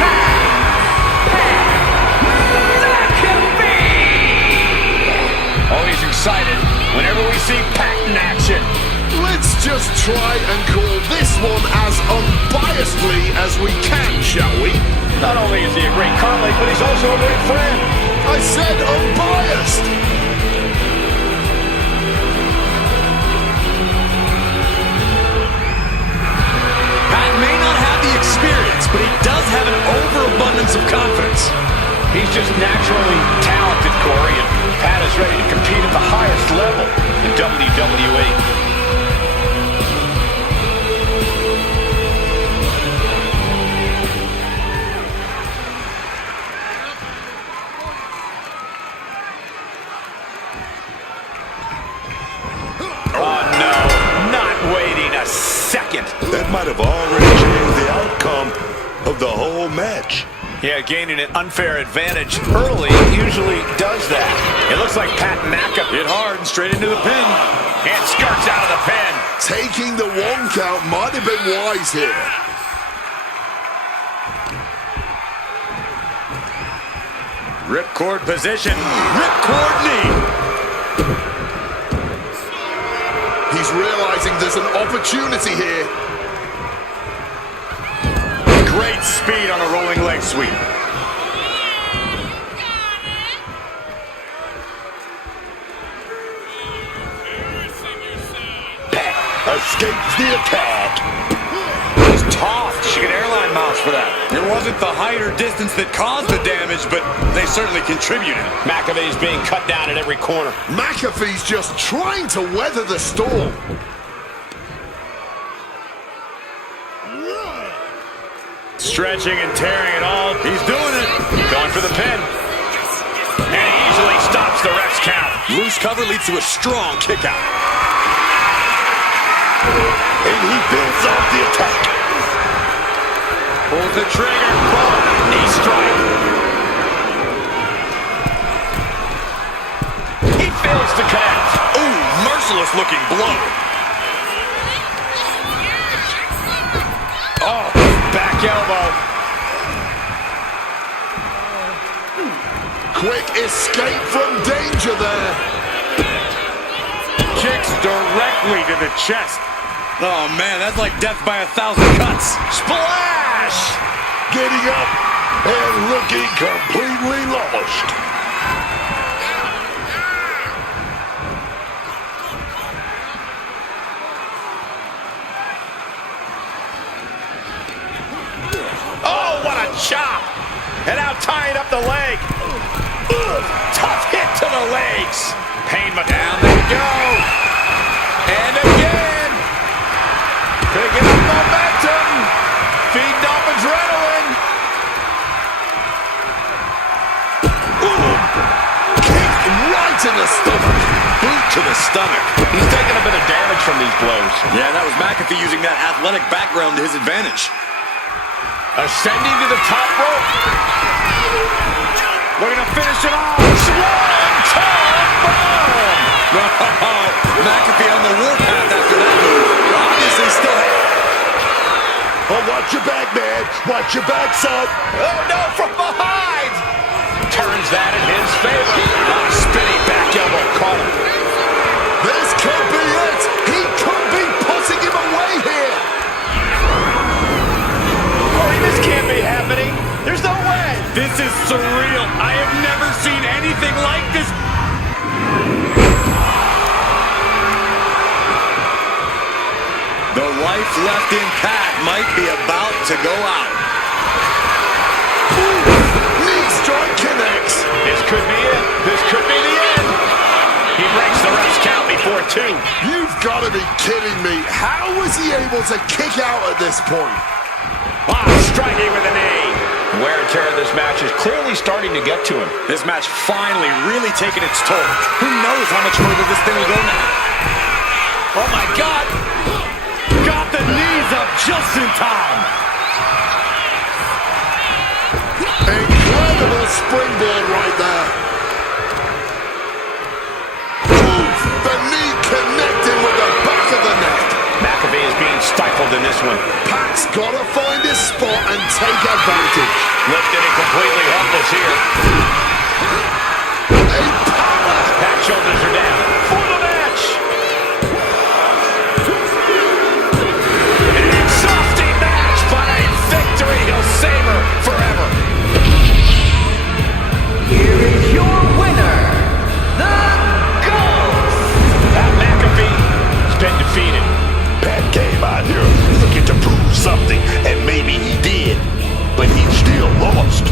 pounds, Pat McAfee! Always excited whenever we see Pat in action. Let's just try and call this one as unbiasedly as we can, shall we? Not only is he a great colleague, but he's also a great friend. I said unbiased! Pat may not have the experience, but he does have an overabundance of confidence. He's just naturally talented, Corey, and Pat is ready to compete at the highest level in WWE. That might have already changed the outcome of the whole match. Yeah, gaining an unfair advantage early usually does that. It looks like Pat McAfee hit hard and straight into the pin. And skirts out of the pin. Taking the 1 count might have been wise here. Ripcord position. Ripcord knee. He's realizing there's an opportunity here. Great speed on a rolling leg sweep. Escapes the attack. He's tossed. She got airline miles for that. It wasn't the height or distance that caused the damage, but they certainly contributed. McAfee's being cut down at every corner. McAfee's just trying to weather the storm. Stretching and tearing it all. He's doing it. Going for the pin. And he easily stops the ref's count. Loose cover leads to a strong kick out. And he builds off the attack. Pulls the trigger. Knee strike. He fails to connect. Ooh, merciless looking blow. Oh, back elbow. Quick escape from danger there. Kicks directly to the chest. Oh man, that's like death by 1,000 cuts. Splash! Getting up and looking completely lost. Oh, what a chop! right up the leg. Tough hit to the legs. Pain, but down they go. And again. Picking up momentum. Feeding off adrenaline. Ooh. Kick right in the stomach. Boot to the stomach. He's taking a bit of damage from these blows. Yeah, that was McAfee using that athletic background to his advantage. Ascending to the top rope. Looking to finish it off. Swan-Ton bomb. McAfee on the warpath after that move. Obviously still Oh, watch your back, man. Watch your back, son. Oh, no, from behind. Turns that in his favor. Spinning back elbow caught him. This could be it. He could be putting him away here. Corey, this can't be happening. There's no way. This is surreal. I have never seen anything like this. The life left in Pat might be about to go out. Knee strike connects. This could be it. This could be the end. He breaks the ref's count before 2. You've got to be kidding me. How was he able to kick out at this point? Wow, striking with a knee. Wear and tear of this match is clearly starting to get to him. This match finally really taking its toll. Who knows how much further this thing will go now? Oh my God! Got the knees up just in time. Incredible springboard right there. Oof, the knee connecting with the back of the neck. McAfee is being stifled in this one. Pat's got to find his spot and take advantage. Lifted and completely helpless here. A power. Pat's shoulders are down for the match. An exhausting match, but a victory he'll savor forever. Here is your winner, the Ghost. Pat McAfee has been defeated. Pat came out here looking to prove something, and maybe he did, but he still lost.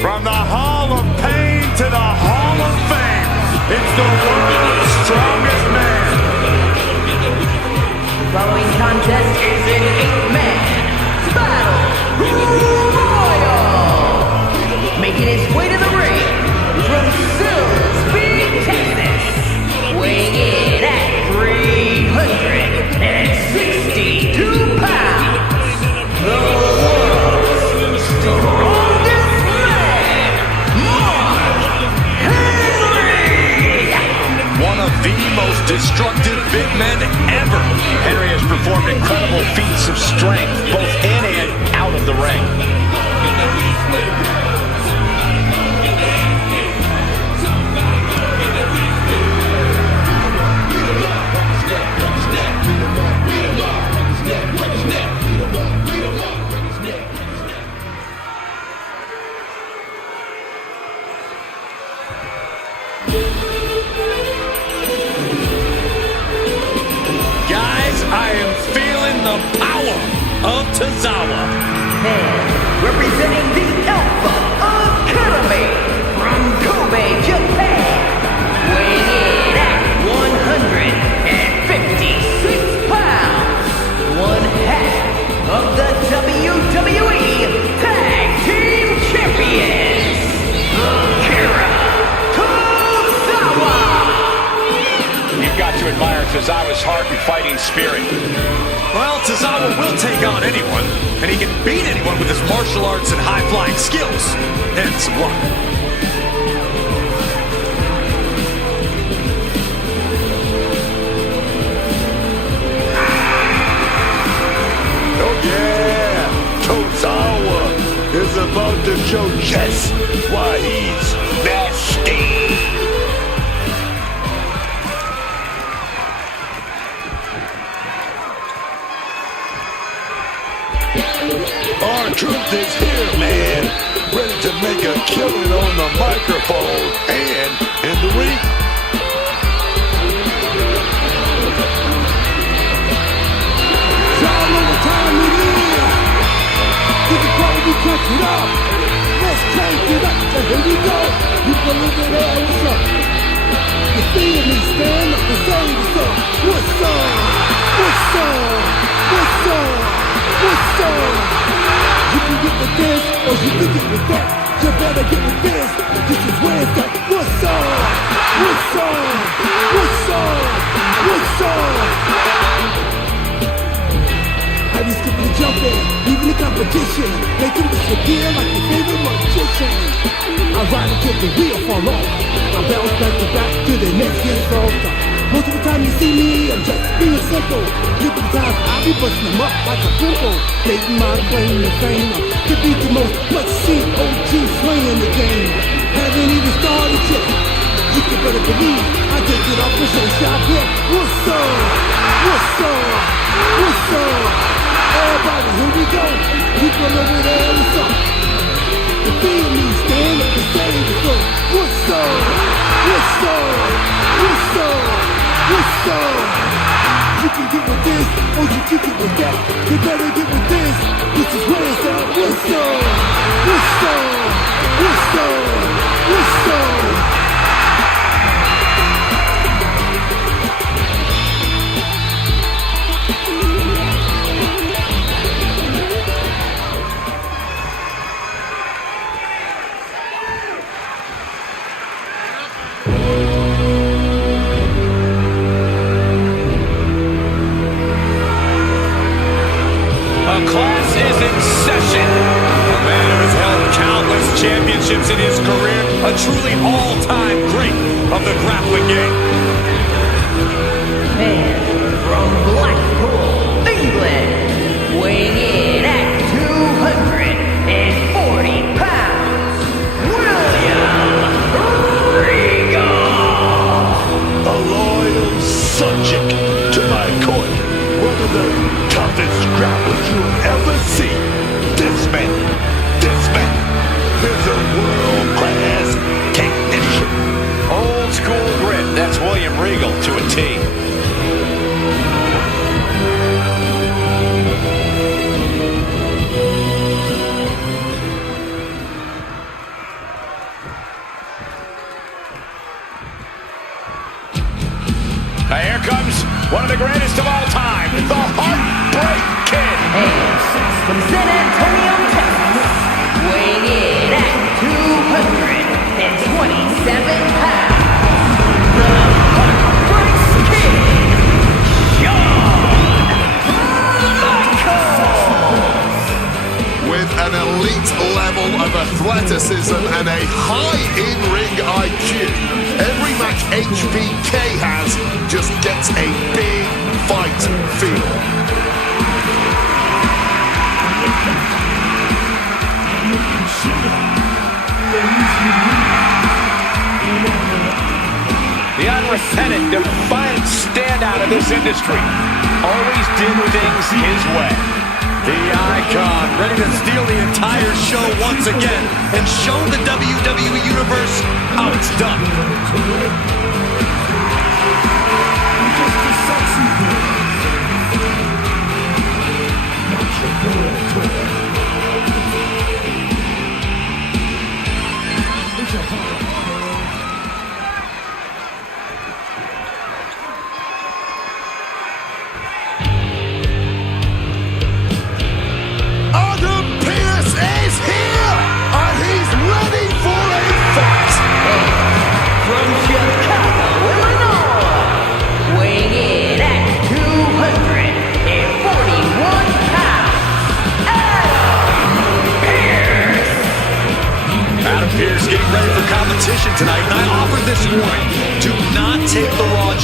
From the Hall of Pain to the Hall of Fame, it's the world's strongest man. The following contest is an 8-man battle royal. Making his way to the ring from Silsbee, Texas, weighing in at 362 pounds, the world's strongest man, Mark Henry. One of the most destructive big men ever. Henry has performed incredible feats of strength, both in and out of the ring. Guys, I am feeling the power of Tozawa. And representing the Alpha Academy from Kobe, Japan, weighing in at 156 pounds, one half of the WWE Tag Team Champions, Akira Tozawa. admire Tozawa's heart and fighting spirit. Well, Tozawa will take on anyone, and he can beat anyone with his martial arts and high-flying skills. And some luck. Oh yeah, Tozawa is about to show just why he's nasty. Our truth is here, man. Ready to make a killing on the microphone and in the ring. Y'all know what time it is. Get the party cranked it up. Let's crank it up. So here we go. People over there, what's up? You feel me? Stand up and say what's up. What's up? What's up? What's up? What's up? You can get with this or you can get with that. You better get with this. This is where it's at. What's up? What's up? What's up? What's up? I just skip the jumping, leaving the competition. Make them disappear like your favorite magician. I ride until the wheel fall off. I bounce back to back till the next gets softer. Most of the time you see me, I'm just being simple. Different times I be busting them up like a pimple. Taking my claim to fame to be the most much-seen OG swinging the game. Haven't even started yet. You can better believe I take it off and say shop here. What's up? What's up? What's up? Everybody, here we go. People over there, what's up? You feel me? Stand up and say what's up. What's up? What's up? What's up? What's up? You can get with this, or you can get with that. You better get with this. This is where it's at. What's up? What's up? What's up? What's up? Class is in session. A man who has held countless championships in his career, a truly all-time great of the grappling game. And from Blackpool, England, weighing in at 240 pounds, William Regal. A loyal subject to my court. One of the toughest grapplers you'll ever see. This man is a world-class technician. Old school grit. That's William Regal to a T. Now here comes one of the greatest of all time, the Heartbreak Kid. And from San Antonio, Texas, weighing in at 227 pounds, the Heartbreak Kid, Shawn Michaels. With an elite level of athleticism and a high in-ring IQ, every match HBK has just gets a big fight feel. The unrepentant, defiant standout of this industry. Always did things his way. The icon, ready to steal the entire show once again and show the WWE Universe how it's done. From Chicago,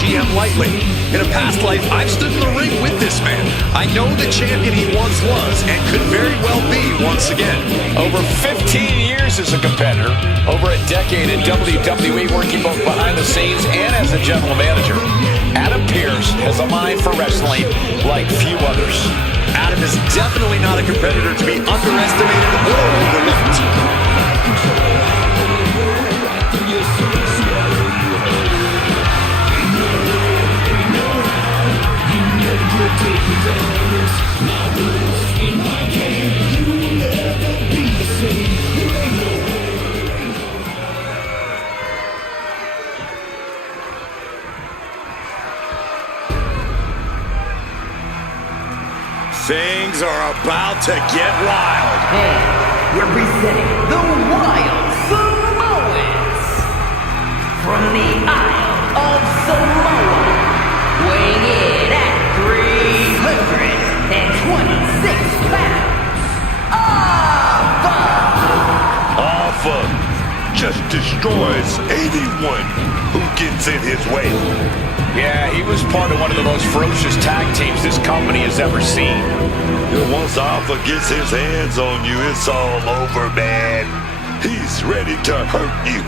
GM lightly. In a past life, I've stood in the ring with this man. I know the champion he once was and could very well be once again. Over 15 years as a competitor, over a decade in WWE, working both behind the scenes and as a general manager, Adam Pearce has a mind for wrestling like few others. Adam is definitely not a competitor to be underestimated or overlooked. Things are about to get wild. And we're presenting the Wild Samoans from the Isle of Samoa, weighing in at 326 pounds. Alpha just destroys anyone who gets in his way. Yeah, he was part of one of the most ferocious tag teams this company has ever seen. Once Alpha gets his hands on you, it's all over, man. He's ready to hurt you.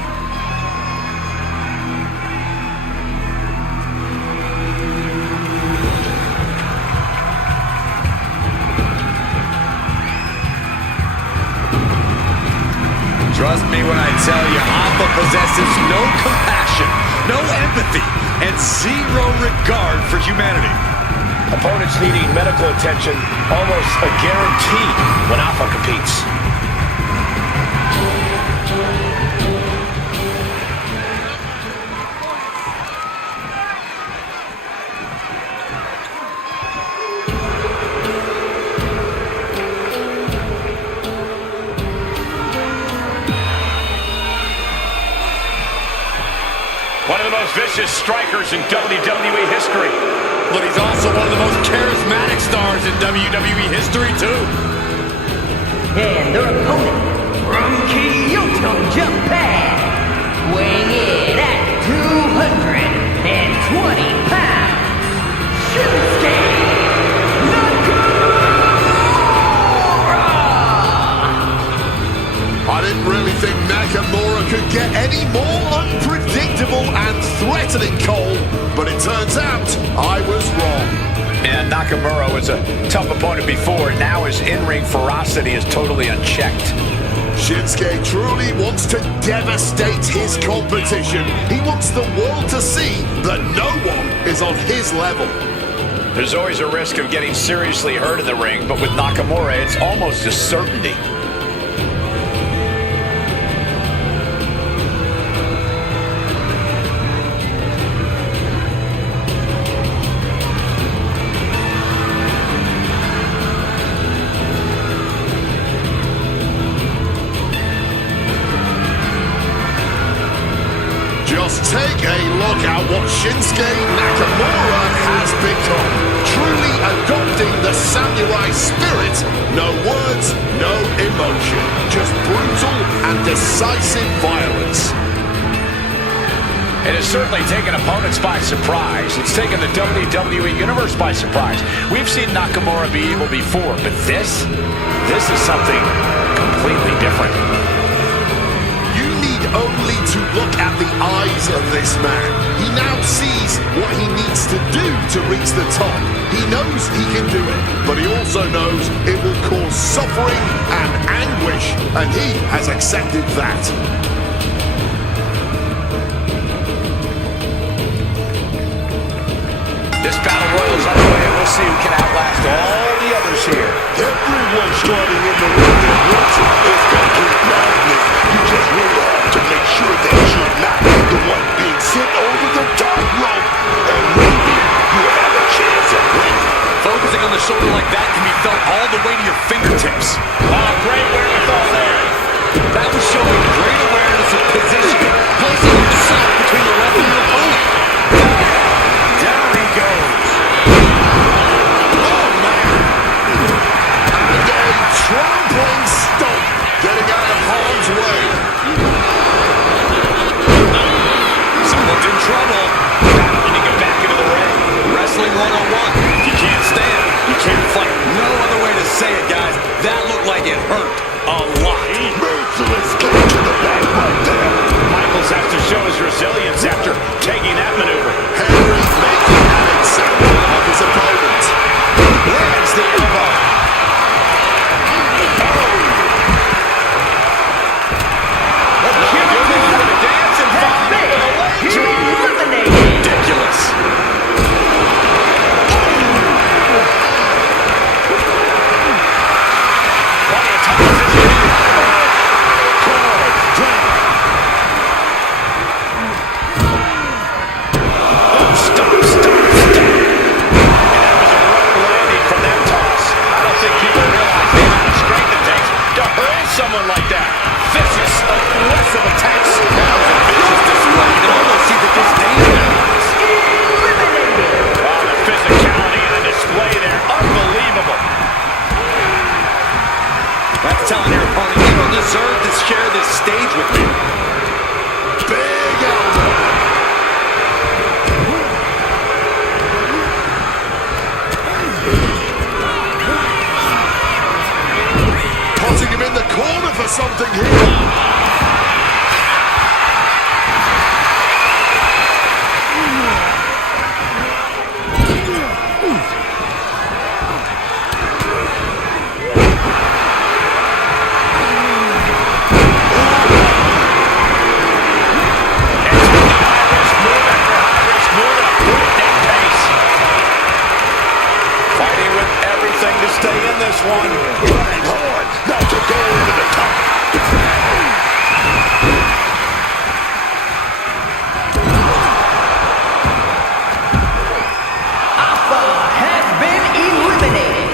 Trust me when I tell you, Alpha possesses no compassion, no empathy, and zero regard for humanity. Opponents needing medical attention, almost a guarantee when Alpha competes. One of the most vicious strikers in WWE history. But he's also one of the most charismatic stars in WWE history, too. And their opponent from Kyoto, Japan, weighing in at 220 pounds, Shinsuke Nakamura! I didn't really think Nakamura could get any more unpredictable and threatening, Cole, but it turns out I was wrong. And Nakamura was a tough opponent before. Now his in-ring ferocity is totally unchecked. Shinsuke truly wants to devastate his competition. He wants the world to see that no one is on his level. There's always a risk of getting seriously hurt in the ring, but with Nakamura, it's almost a certainty. Just take a look at what Shinsuke Nakamura has become. Truly adopting the samurai spirit. No words, no emotion. Just brutal and decisive violence. It has certainly taken opponents by surprise. It's taken the WWE Universe by surprise. We've seen Nakamura be evil before, but this is something completely different. You need only to look at the eyes of this man. He now sees what he needs to do to reach the top. He knows he can do it, but he also knows it will cause suffering and anguish, and he has accepted that. This battle royal is underway, and we'll see who can outlast all the others here. Everyone starting in the ring at once is complete madness. You just really have to make sure that you're not the one being sent over the top rope, and maybe you have a chance of winning. Focusing on the shoulder like that can be felt all the way to your fingertips. Great wherewithal there. That was showing great awareness of position, placing yourself between the ref and your opponent. Down he goes. Oh, man. And a trampling stomp, getting out of harm's way. Someone's in trouble. Battling to get back Wrestling 101. You can't stand, you can't fight. No other way to say it, guys. That looked like it hurt a lot. Merciless kick to the back right there. Michaels has to show his resilience after taking that maneuver. Henry's making an example of his opponent. Lands the elbow. Ridiculous. Someone like that. Vicious, aggressive attacks. That was a vicious display. You can almost see the disdain. Oh, the physicality and the display there. Unbelievable. That's telling your opponent, you don't deserve to share this stage with me. Big elbow. Putting him in the corner for something here. To stay in this one. Running hard, not to go over the top. Alpha has been eliminated.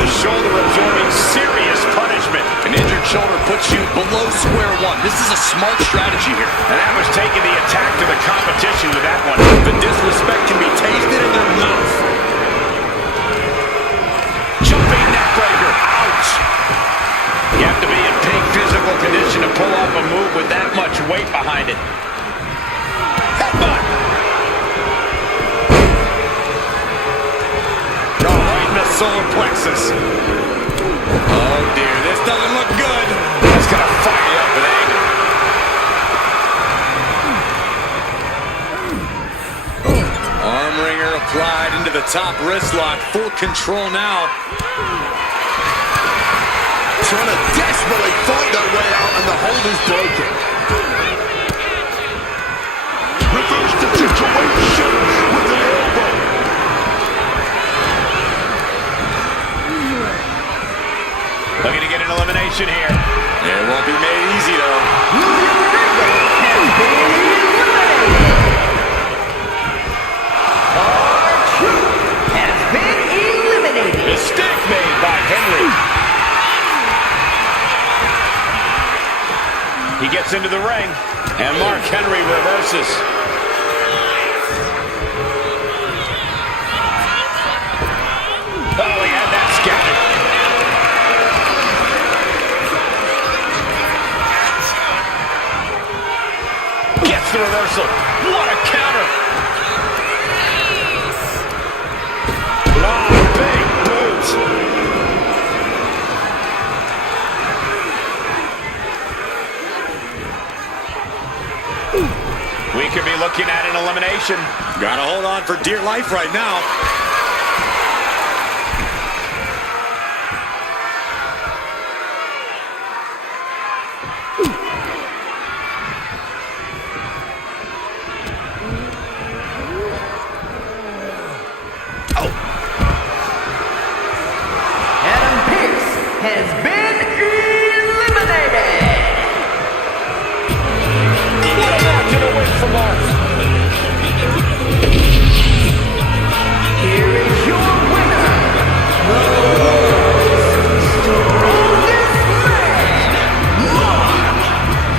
The shoulder absorbing serious punishment. An injured shoulder puts you below square one. This is a smart strategy here. And that was taking the attack to the competition with that one. The disrespect can be tasted in their mouth. Jumping neckbreaker. Ouch. You have to be in peak physical condition to pull off a move with that much weight behind it. Headbutt. Oh, right in the solar plexus. Oh dear, this doesn't look good. That's gonna fire you up with anger. Arm wringer applied into the top wrist lock. Full control now. Trying to desperately fight their way out, and the hold is broken. Reverse the situation with an elbow. Looking to get an elimination here. It won't be made easy though. Has been eliminated. Mistake made by Henry. He gets into the ring, and Mark Henry reverses. Oh, he had that scouted. Gets the reversal. What a counter. Oh, big boots. We could be looking at an elimination. Gotta hold on for dear life right now. Adam Pearce has been eliminated. What a match and a win for Mark. Here is your winner, the world's strongest man, Mark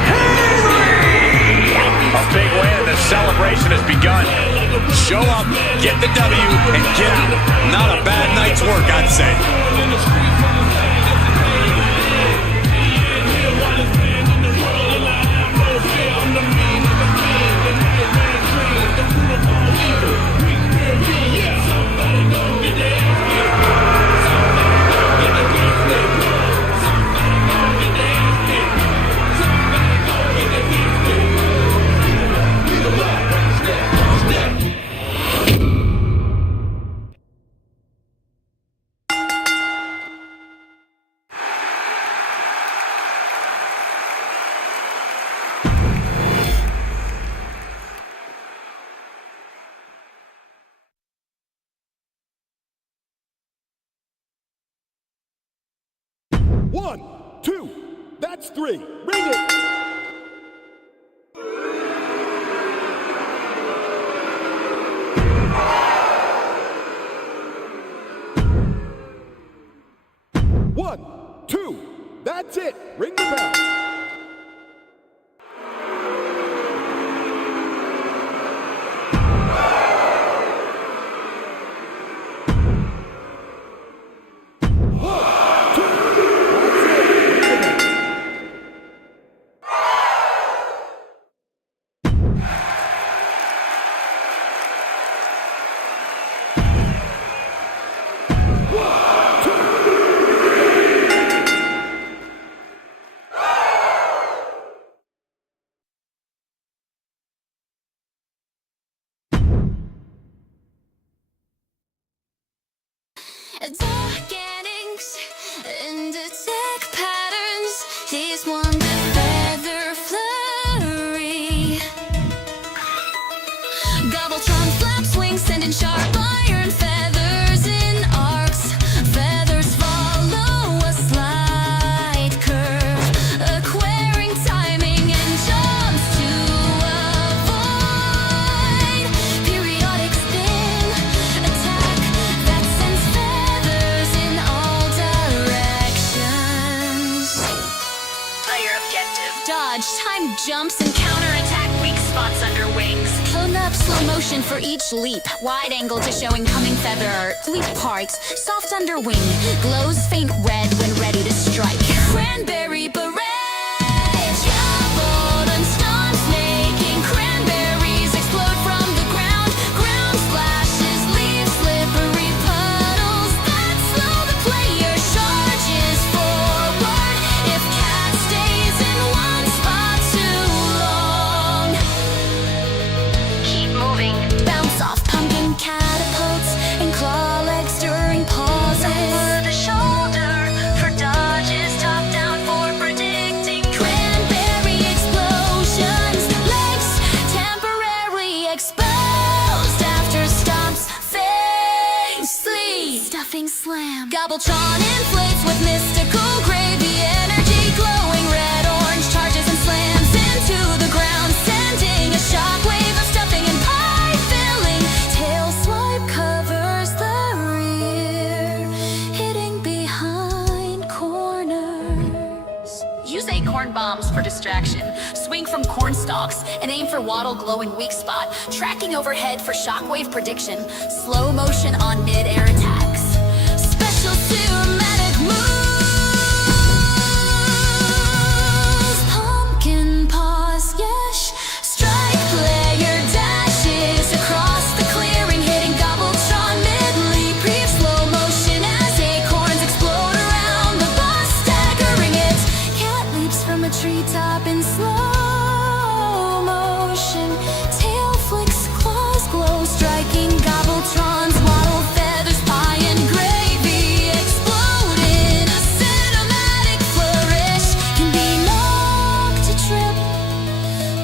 Henry. A big win and the celebration has begun. Show up, get the W, and get out. Not a bad night's work, I'd say. 1, 2, that's 3. Ring it. One, two, that's it. Ring the bell. Dark innings and attack patterns. These one with feather flurry. Gobbletron flaps wings, sending sharp iron feathers in arcs. Feathers follow a slight curve, acquiring timing and jumps to avoid. Periodic spin, attack that sends feathers in all directions. Player objective: dodge, time jumps, and counterattack weak spots under wings. Clone up slow motion for each leap. Wide angle to show incoming feather. Leap parts, soft under wing. Glows faint red when ready to strike. Cranberry beret. Jabbled and stunts, making cranberries explode from the ground. Ground splashes, leave slippery puddles that slow the player. Charges forward if cat stays in one spot too long. Keep moving. Bounce off pumpkin catapults and claw legs during pauses. Over the shoulder for dodges, top down for predicting. Cranberry explosions, legs temporarily exposed after stomps famously. Stuffing slam. Gobbletron inflates with mystical gravy energy, glowing red orange charges and slams into the ground, sending a shockwave of stuffing and pie filling. Tail swipe covers the rear, hitting behind corners. Use acorn bombs for distraction. Swing from corn stalks and aim for wattle glowing weak spot. Tracking overhead for shockwave prediction. Slow motion on mid-air attacks. Special cinematic moves. Pumpkin paws, yes. Strike player dashes across the clearing, hitting Gobbletron mid-leap. Brief slow motion as acorns explode around the boss, staggering it. Cat leaps from a treetop in slow motion. Tail flicks, claws glow, striking Gobbletron's wattle feathers, pie and gravy explode in a cinematic flourish. Can be knocked to trip.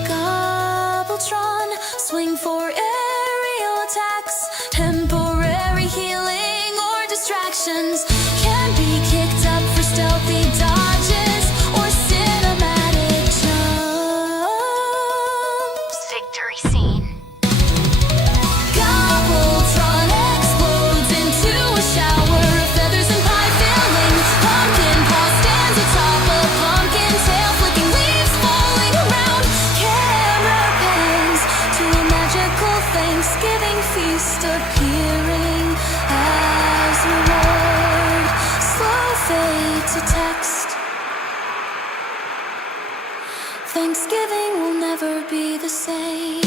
Gobbletron swing for aerial attacks, temporary healing or distractions. Can be kicked up for stealthy dodges or cinematic jumps. Victory scene. Gobbletron explodes into a shower of feathers and pie fillings. Pumpkin paw stands atop a pumpkin tail, flicking leaves falling around. Camera pans to a magical Thanksgiving feast appearing as reward. Slow fade to text. Thanksgiving will never be the same.